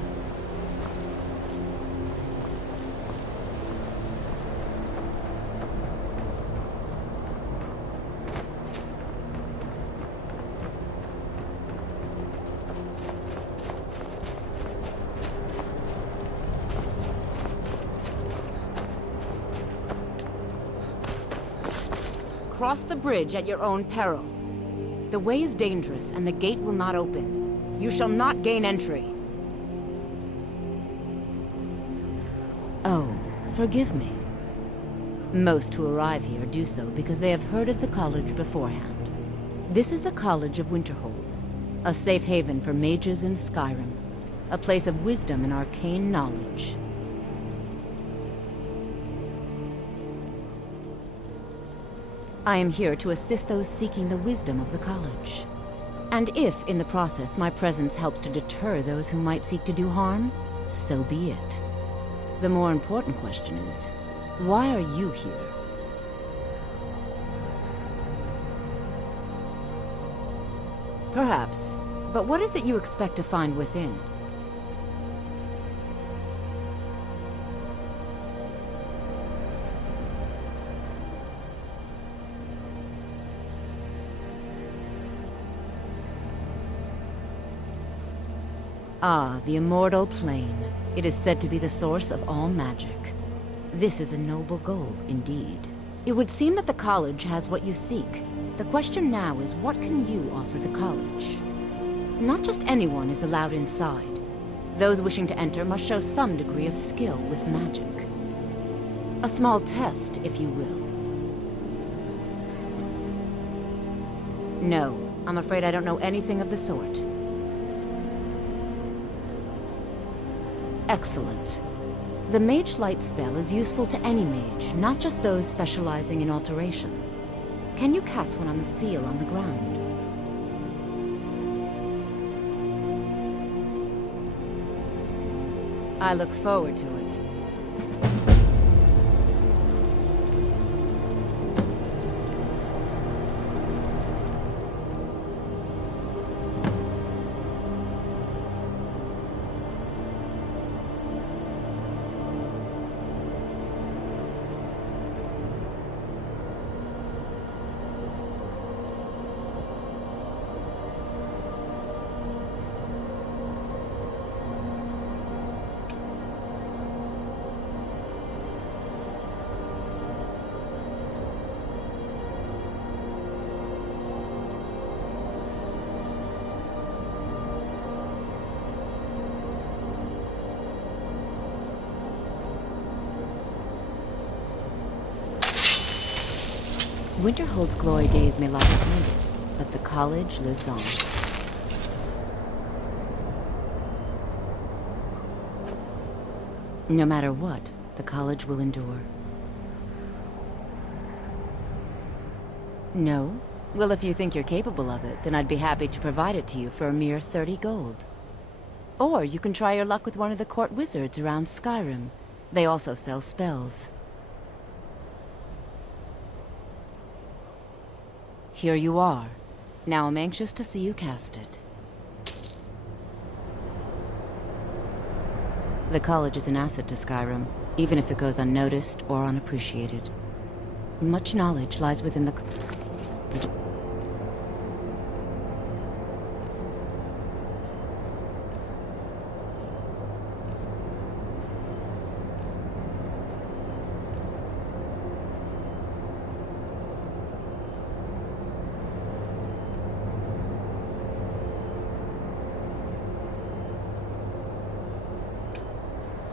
Cross the bridge at your own peril. The way is dangerous, and the gate will not open. You shall not gain entry. Oh, forgive me. Most who arrive here do so because they have heard of the college beforehand. This is the College of Winterhold, a safe haven for mages in Skyrim, a place of wisdom and arcane knowledge. I am here to assist those seeking the wisdom of the college. And if, in the process, my presence helps to deter those who might seek to do harm, so be it. The more important question is, why are you here? Perhaps, but what is it you expect to find within? Ah, the immortal plane. It is said to be the source of all magic. This is a noble goal, indeed. It would seem that the college has what you seek. The question now is, what can you offer the college? Not just anyone is allowed inside. Those wishing to enter must show some degree of skill with magic. A small test, if you will. No, I'm afraid I don't know anything of the sort. Excellent. The Mage Light spell is useful to any mage, not just those specializing in alteration. Can you cast one on the seal on the ground? I look forward to it. Winterhold's glory days may lie behind it, but the college lives on. No matter what, the college will endure. No? Well, if you think you're capable of it, then I'd be happy to provide it to you for a mere 30 gold. Or you can try your luck with one of the court wizards around Skyrim. They also sell spells. Here you are. Now I'm anxious to see you cast it. The college is an asset to Skyrim, even if it goes unnoticed or unappreciated. Much knowledge lies within the...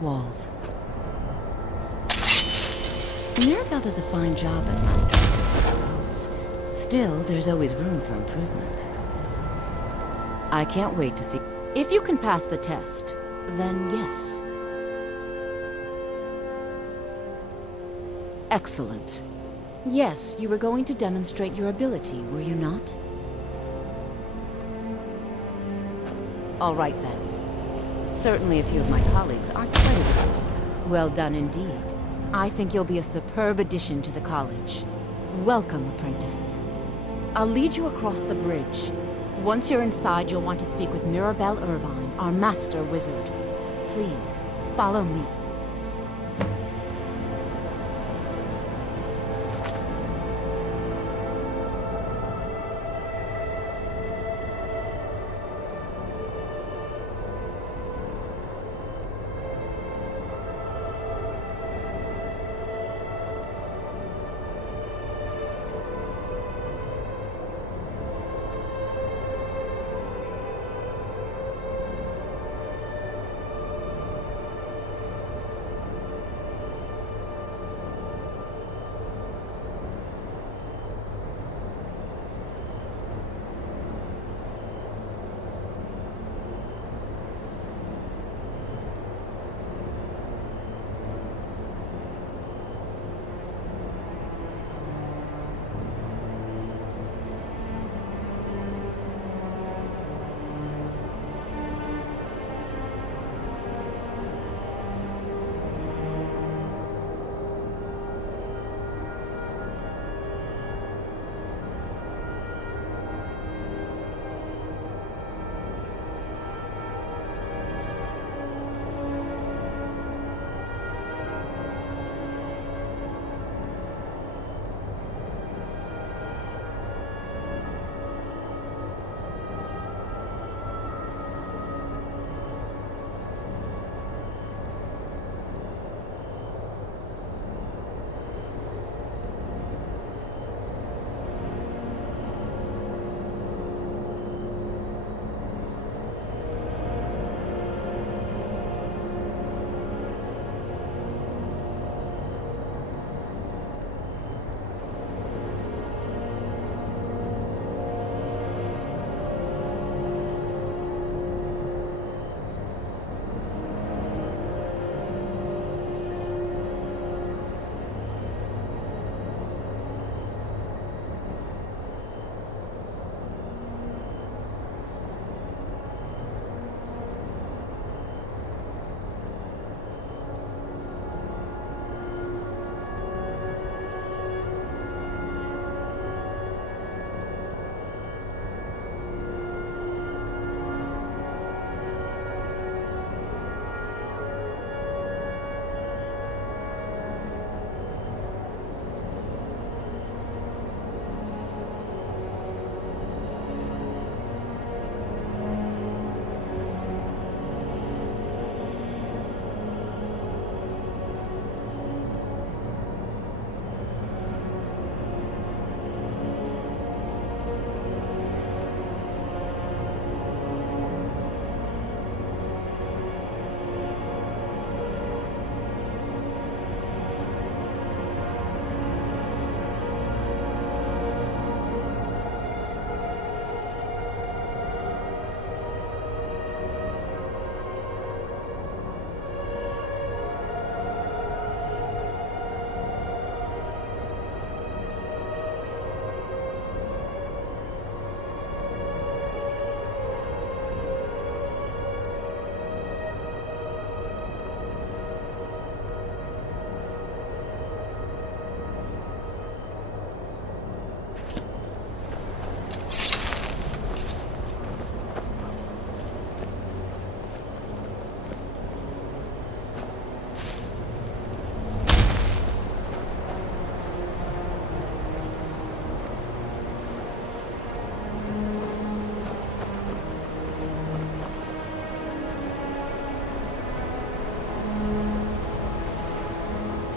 walls. Mirabelle does a fine job as master, I suppose. Still, there's always room for improvement. I can't wait to see... If you can pass the test, then yes. Excellent. Yes, you were going to demonstrate your ability, were you not? All right then. Certainly a few of my colleagues aren't credited. Well done indeed. I think you'll be a superb addition to the college. Welcome, apprentice. I'll lead you across the bridge. Once you're inside, you'll want to speak with Mirabelle Irvine, our master wizard. Please, follow me.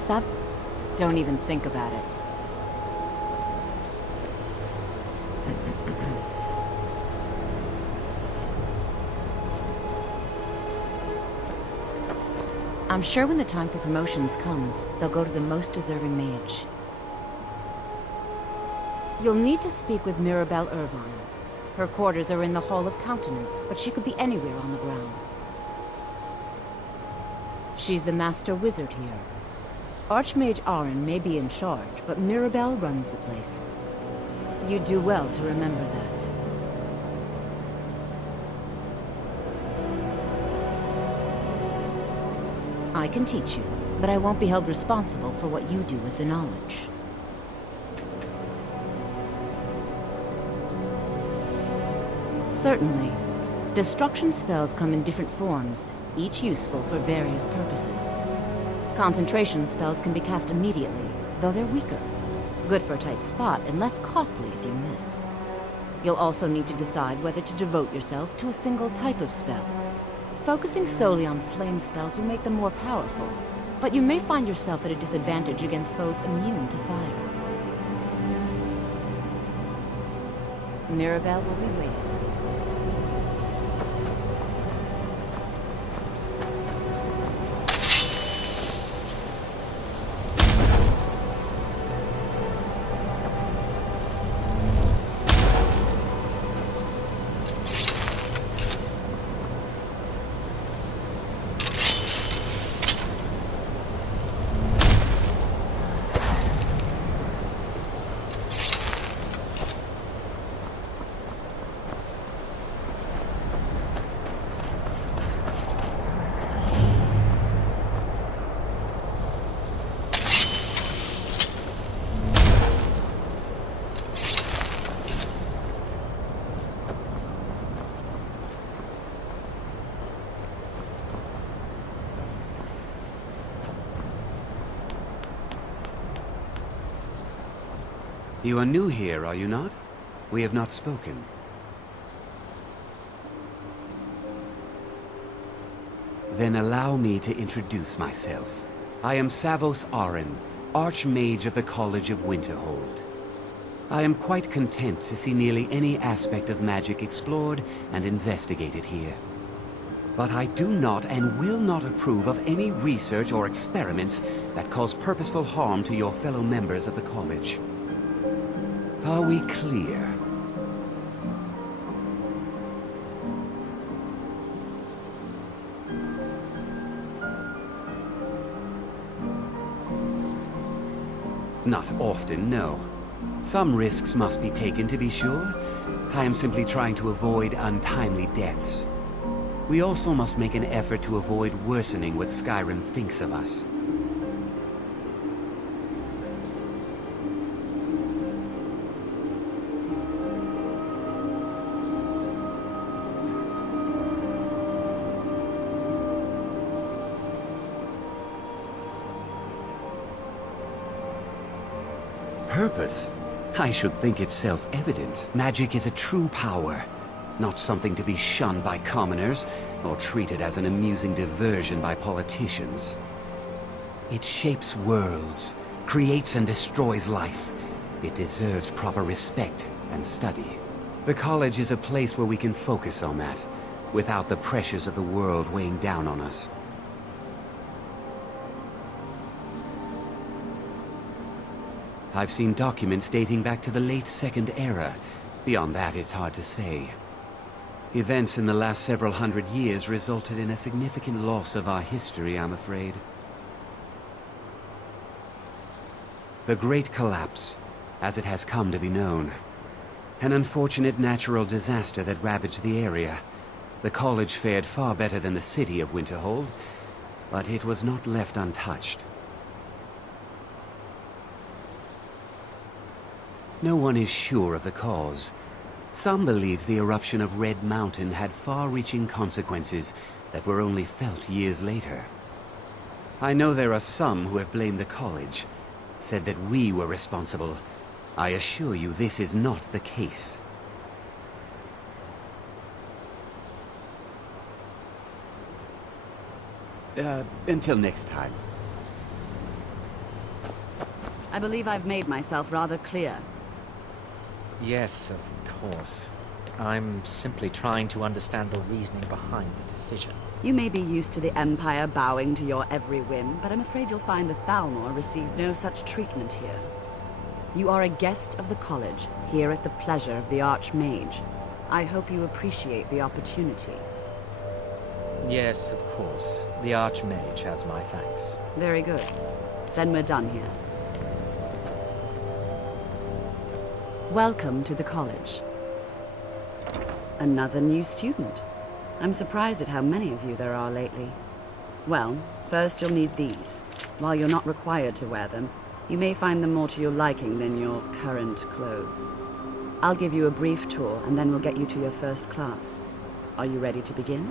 Sub? Don't even think about it. I'm sure when the time for promotions comes, they'll go to the most deserving mage. You'll need to speak with Mirabelle Irvine. Her quarters are in the Hall of Countenance, but she could be anywhere on the grounds. She's the master wizard here. Archmage Aaron may be in charge, but Mirabelle runs the place. You'd do well to remember that. I can teach you, but I won't be held responsible for what you do with the knowledge. Certainly. Destruction spells come in different forms, each useful for various purposes. Concentration spells can be cast immediately, though they're weaker. Good for a tight spot and less costly if you miss. You'll also need to decide whether to devote yourself to a single type of spell. Focusing solely on flame spells will make them more powerful, but you may find yourself at a disadvantage against foes immune to fire. Mirabelle will be waiting. You are new here, are you not? We have not spoken. Then allow me to introduce myself. I am Savos Aren, Archmage of the College of Winterhold. I am quite content to see nearly any aspect of magic explored and investigated here. But I do not and will not approve of any research or experiments that cause purposeful harm to your fellow members of the college. Are we clear? Not often, no. Some risks must be taken, to be sure. I am simply trying to avoid untimely deaths. We also must make an effort to avoid worsening what Skyrim thinks of us. Purpose? I should think it's self-evident. Magic is a true power, not something to be shunned by commoners, or treated as an amusing diversion by politicians. It shapes worlds, creates and destroys life. It deserves proper respect and study. The college is a place where we can focus on that, without the pressures of the world weighing down on us. I've seen documents dating back to the late Second Era. Beyond that, it's hard to say. Events in the last several hundred years resulted in a significant loss of our history, I'm afraid. The Great Collapse, as it has come to be known. An unfortunate natural disaster that ravaged the area. The college fared far better than the city of Winterhold, but it was not left untouched. No one is sure of the cause. Some believe the eruption of Red Mountain had far-reaching consequences that were only felt years later. I know there are some who have blamed the college, said that we were responsible. I assure you this is not the case. Until next time. I believe I've made myself rather clear. Yes, of course. I'm simply trying to understand the reasoning behind the decision. You may be used to the Empire bowing to your every whim, but I'm afraid you'll find the Thalmor received no such treatment here. You are a guest of the college, here at the pleasure of the Archmage. I hope you appreciate the opportunity. Yes, of course. The Archmage has my thanks. Very good. Then we're done here. Welcome to the college. Another new student. I'm surprised at how many of you there are lately. Well, first you'll need these. While you're not required to wear them, you may find them more to your liking than your current clothes. I'll give you a brief tour, and then we'll get you to your first class. Are you ready to begin?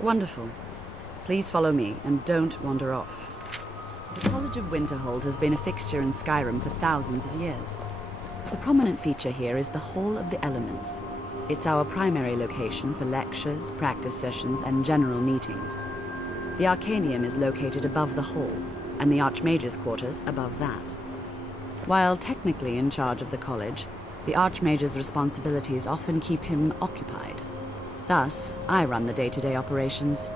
Wonderful. Please follow me, and don't wander off. The College of Winterhold has been a fixture in Skyrim for thousands of years. The prominent feature here is the Hall of the Elements. It's our primary location for lectures, practice sessions, and general meetings. The Arcanium is located above the hall, and the Archmage's quarters above that. While technically in charge of the college, the Archmage's responsibilities often keep him occupied. Thus, I run the day-to-day operations.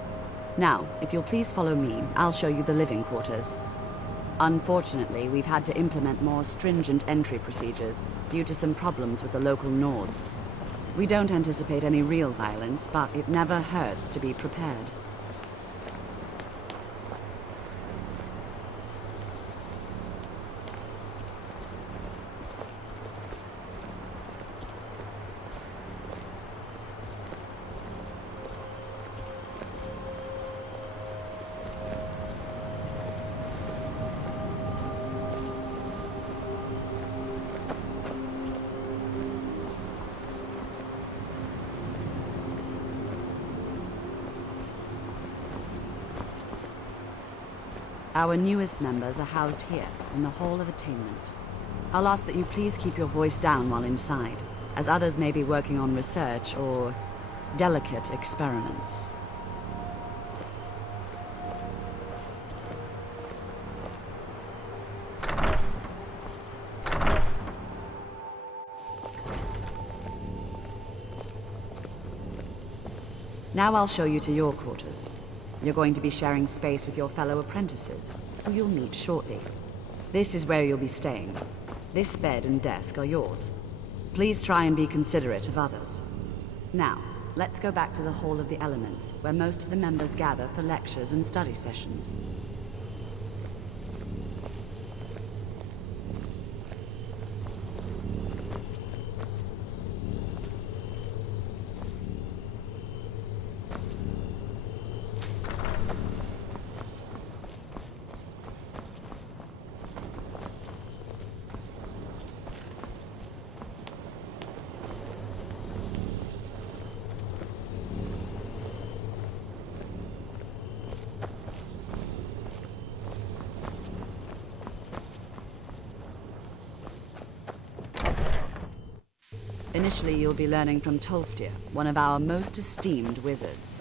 Now, if you'll please follow me, I'll show you the living quarters. Unfortunately, we've had to implement more stringent entry procedures due to some problems with the local Nords. We don't anticipate any real violence, but it never hurts to be prepared. Our newest members are housed here, in the Hall of Attainment. I'll ask that you please keep your voice down while inside, as others may be working on research or delicate experiments. Now I'll show you to your quarters. You're going to be sharing space with your fellow apprentices, who you'll meet shortly. This is where you'll be staying. This bed and desk are yours. Please try and be considerate of others. Now, let's go back to the Hall of the Elements, where most of the members gather for lectures and study sessions. Initially, you'll be learning from Tolfdir, one of our most esteemed wizards.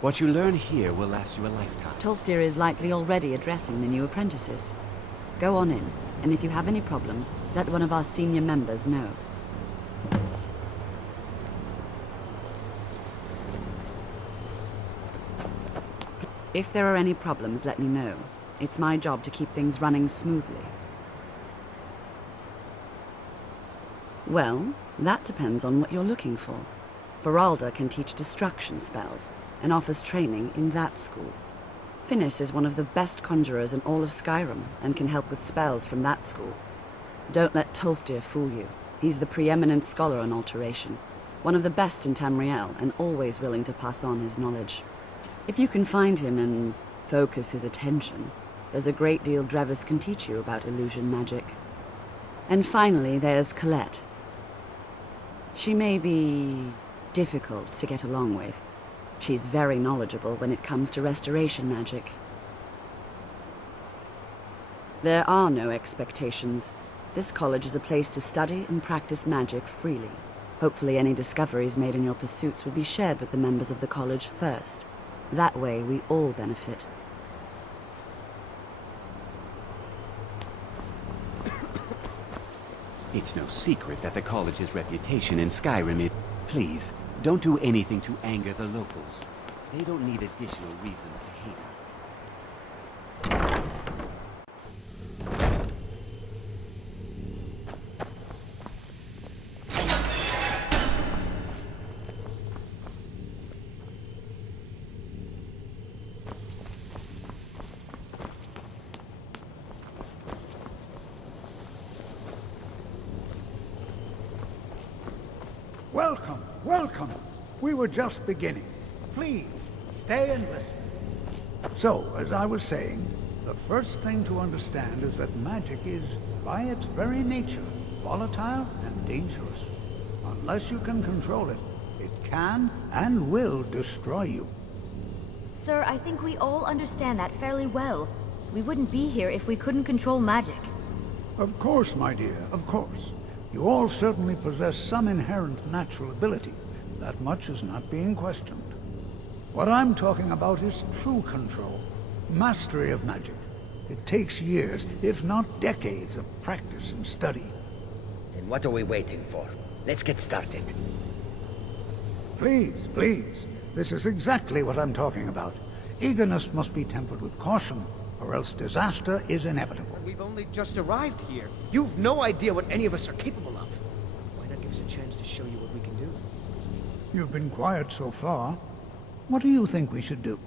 What you learn here will last you a lifetime. Tolfdir is likely already addressing the new apprentices. Go on in, and if you have any problems, let one of our senior members know. If there are any problems, let me know. It's my job to keep things running smoothly. Well, that depends on what you're looking for. Beralda can teach destruction spells, and offers training in that school. Finis is one of the best conjurers in all of Skyrim, and can help with spells from that school. Don't let Tolfdir fool you. He's the preeminent scholar on alteration. One of the best in Tamriel, and always willing to pass on his knowledge. If you can find him and focus his attention, there's a great deal Drevis can teach you about illusion magic. And finally, there's Colette. She may be difficult to get along with. She's very knowledgeable when it comes to restoration magic. There are no expectations. This college is a place to study and practice magic freely. Hopefully any discoveries made in your pursuits will be shared with the members of the college first. That way, we all benefit. It's no secret that the college's reputation in Skyrim is... Please, don't do anything to anger the locals. They don't need additional reasons to hate us. Welcome, welcome. We were just beginning. Please, stay and listen. So, as I was saying, the first thing to understand is that magic is, by its very nature, volatile and dangerous. Unless you can control it, it can and will destroy you. Sir, I think we all understand that fairly well. We wouldn't be here if we couldn't control magic. Of course, my dear, of course. You all certainly possess some inherent natural ability. That much is not being questioned. What I'm talking about is true control, mastery of magic. It takes years, if not decades, of practice and study. Then what are we waiting for? Let's get started. Please, please. This is exactly what I'm talking about. Eagerness must be tempered with caution, or else disaster is inevitable. We've only just arrived here. You've no idea what any of us are capable of. Why not give us a chance to show you what we can do? You've been quiet so far. What do you think we should do?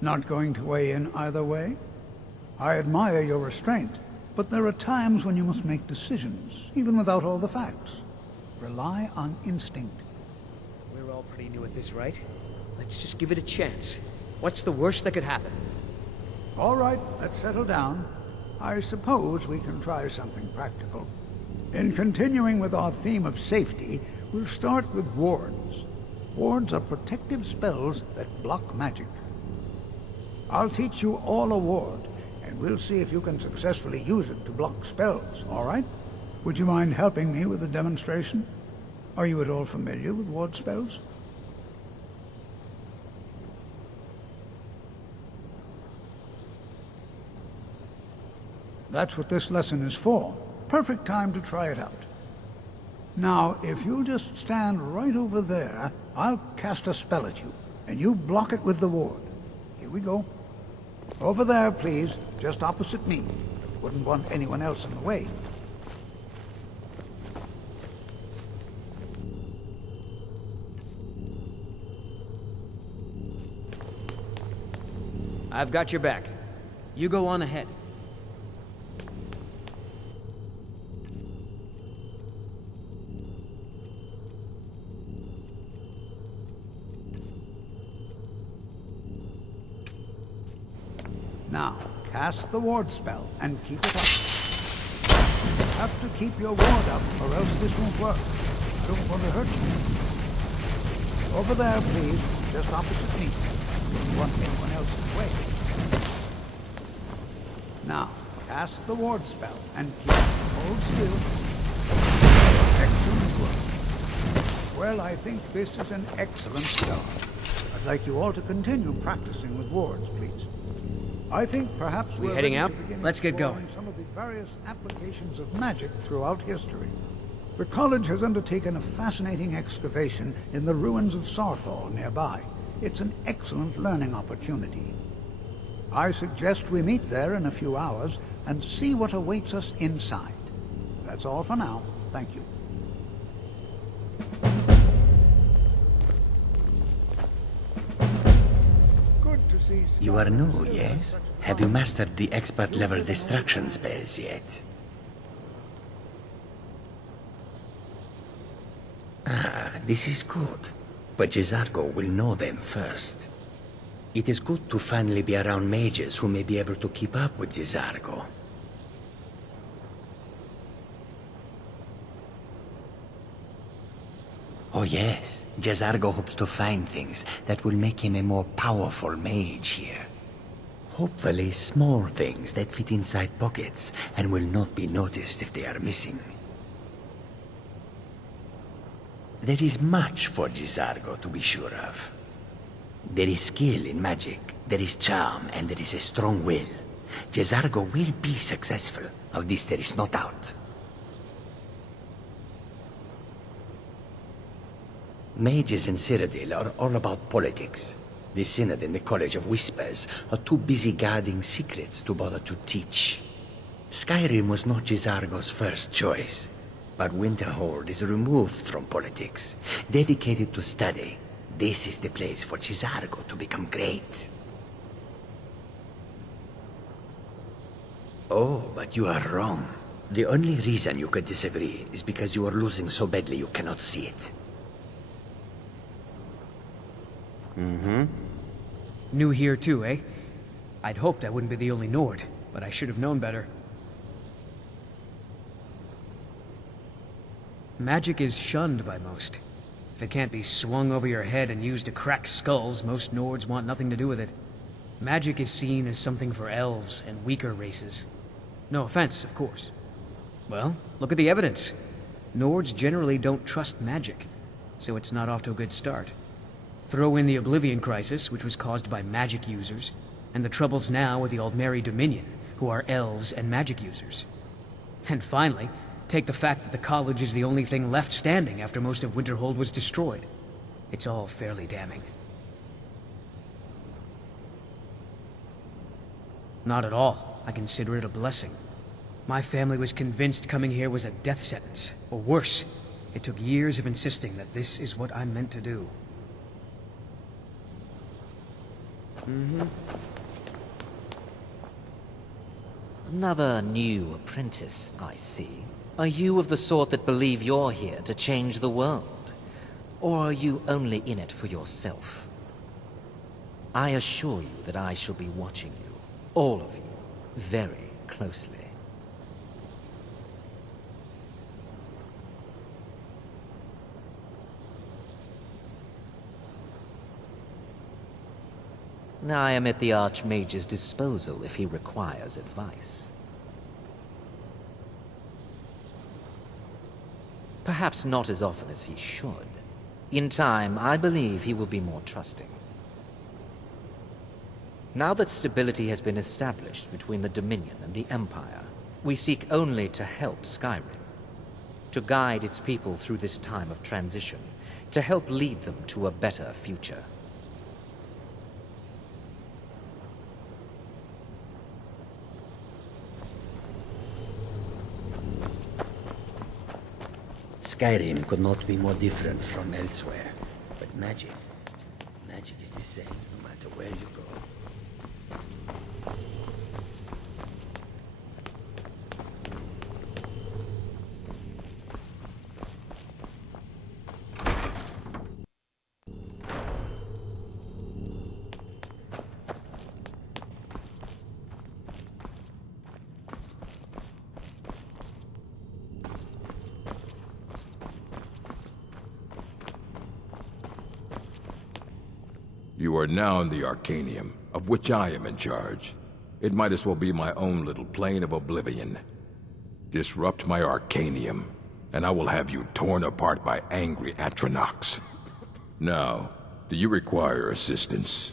Not going to weigh in either way? I admire your restraint, but there are times when you must make decisions, even without all the facts. Rely on instinct. We're all pretty new at this, right? Let's just give it a chance. What's the worst that could happen? All right, let's settle down. I suppose we can try something practical. In continuing with our theme of safety, we'll start with wards. Wards are protective spells that block magic. I'll teach you all a ward, and we'll see if you can successfully use it to block spells, all right? Would you mind helping me with a demonstration? Are you at all familiar with ward spells? That's what this lesson is for. Perfect time to try it out. Now, if you'll just stand right over there, I'll cast a spell at you, and you block it with the ward. Here we go. Over there, please, just opposite me. Wouldn't want anyone else in the way. I've got your back. You go on ahead. Now, cast the ward spell and keep it up. You have to keep your ward up, or else this won't work. I don't want to hurt you. Over there, please, just opposite me. Don't want anyone else in the way. Now, cast the ward spell and hold still. Excellent work. Well, I think this is an excellent start. I'd like you all to continue practicing with wards, please. I think perhaps we're heading ready out? to begin Let's get exploring going. some of the various applications of magic throughout history. The college has undertaken a fascinating excavation in the ruins of Sarthal nearby. It's an excellent learning opportunity. I suggest we meet there in a few hours and see what awaits us inside. That's all for now. Thank you. You are new, yes? Have you mastered the expert-level distraction spells yet? Ah, this is good. But Jizargo will know them first. It is good to finally be around mages who may be able to keep up with Jizargo. Oh yes, Jizargo hopes to find things that will make him a more powerful mage here. Hopefully small things that fit inside pockets and will not be noticed if they are missing. There is much for Jizargo to be sure of. There is skill in magic, there is charm, and there is a strong will. Jizargo will be successful. Of this there is no doubt. Mages in Cyrodiil are all about politics. The Synod and the College of Whispers are too busy guarding secrets to bother to teach. Skyrim was not Jizargo's first choice, but Winterhold is removed from politics, dedicated to study. This is the place for Jizargo to become great. Oh, but you are wrong. The only reason you could disagree is because you are losing so badly you cannot see it. Mm-hmm. New here too, eh? I'd hoped I wouldn't be the only Nord, but I should have known better. Magic is shunned by most. If it can't be swung over your head and used to crack skulls, most Nords want nothing to do with it. Magic is seen as something for elves and weaker races. No offense, of course. Well, look at the evidence. Nords generally don't trust magic, so it's not off to a good start. Throw in the Oblivion Crisis, which was caused by magic users, and the troubles now with the Aldmeri Dominion, who are elves and magic users. And finally, take the fact that the college is the only thing left standing after most of Winterhold was destroyed. It's all fairly damning. Not at all. I consider it a blessing. My family was convinced coming here was a death sentence, or worse. It took years of insisting that this is what I'm meant to do. Another new apprentice, I see. Are you of the sort that believe you're here to change the world? Or are you only in it for yourself? I assure you that I shall be watching you, all of you, very closely. I am at the Archmage's disposal if he requires advice. Perhaps not as often as he should. In time, I believe he will be more trusting. Now that stability has been established between the Dominion and the Empire, we seek only to help Skyrim, to guide its people through this time of transition, to help lead them to a better future. Skyrim could not be more different from elsewhere, but magic is the same no matter where you go. You are now in the Arcanium, of which I am in charge. It might as well be my own little plane of oblivion. Disrupt my Arcanium, and I will have you torn apart by angry Atronachs. Now, do you require assistance?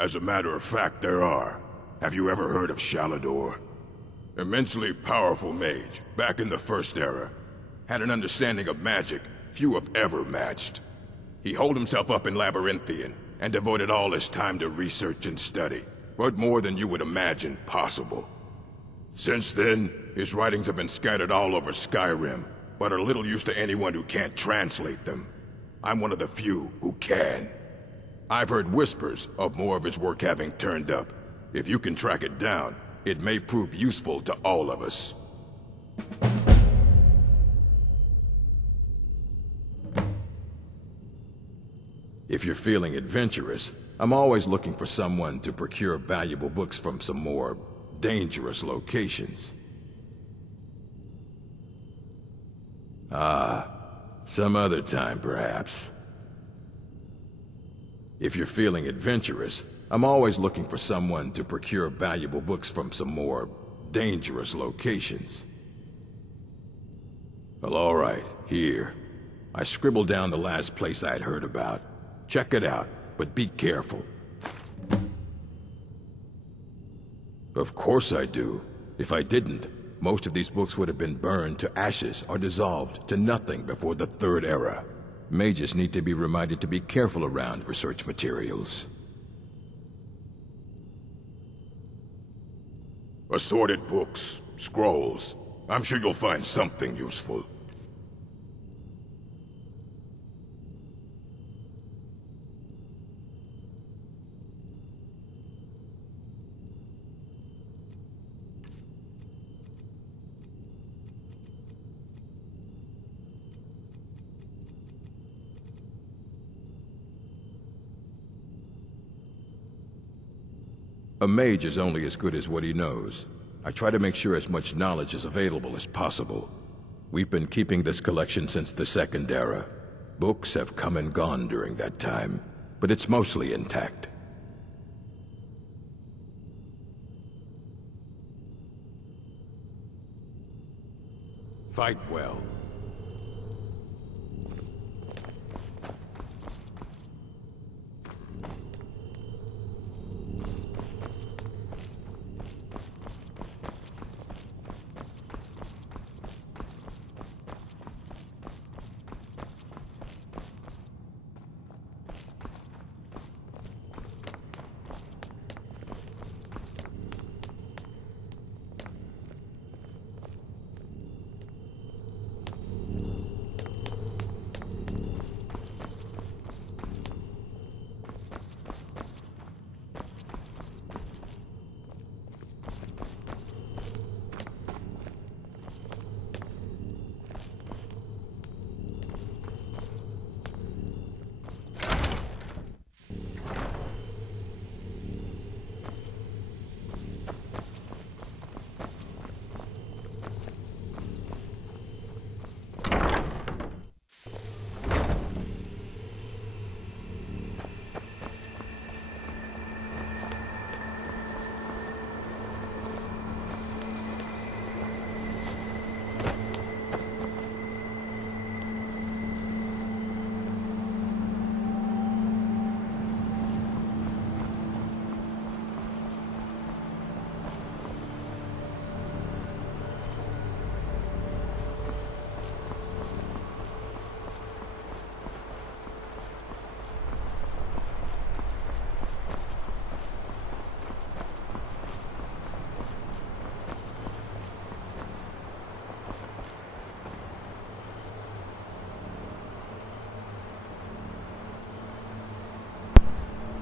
As a matter of fact, there are. Have you ever heard of Shalador? Immensely powerful mage, back in the First Era. Had an understanding of magic few have ever matched. He holed himself up in Labyrinthian, and devoted all his time to research and study, but more than you would imagine possible. Since then, his writings have been scattered all over Skyrim, but are little use to anyone who can't translate them. I'm one of the few who can. I've heard whispers of more of his work having turned up. If you can track it down, it may prove useful to all of us. If you're feeling adventurous, I'm always looking for someone to procure valuable books from some more dangerous locations. Some other time, perhaps. If you're feeling adventurous, I'm always looking for someone to procure valuable books from some more dangerous locations. Well, all right, here. I scribbled down the last place I'd heard about. Check it out, but be careful. Of course I do. If I didn't, most of these books would have been burned to ashes or dissolved to nothing before the Third Era. Mages need to be reminded to be careful around research materials. Assorted books, scrolls. I'm sure you'll find something useful. A mage is only as good as what he knows. I try to make sure as much knowledge is available as possible. We've been keeping this collection since the Second Era. Books have come and gone during that time, but it's mostly intact. Fight well.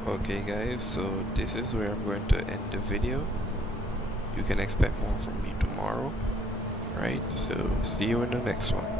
Okay guys, so this is where I'm going to end the video. You can expect more from me tomorrow, right? So see you in the next one.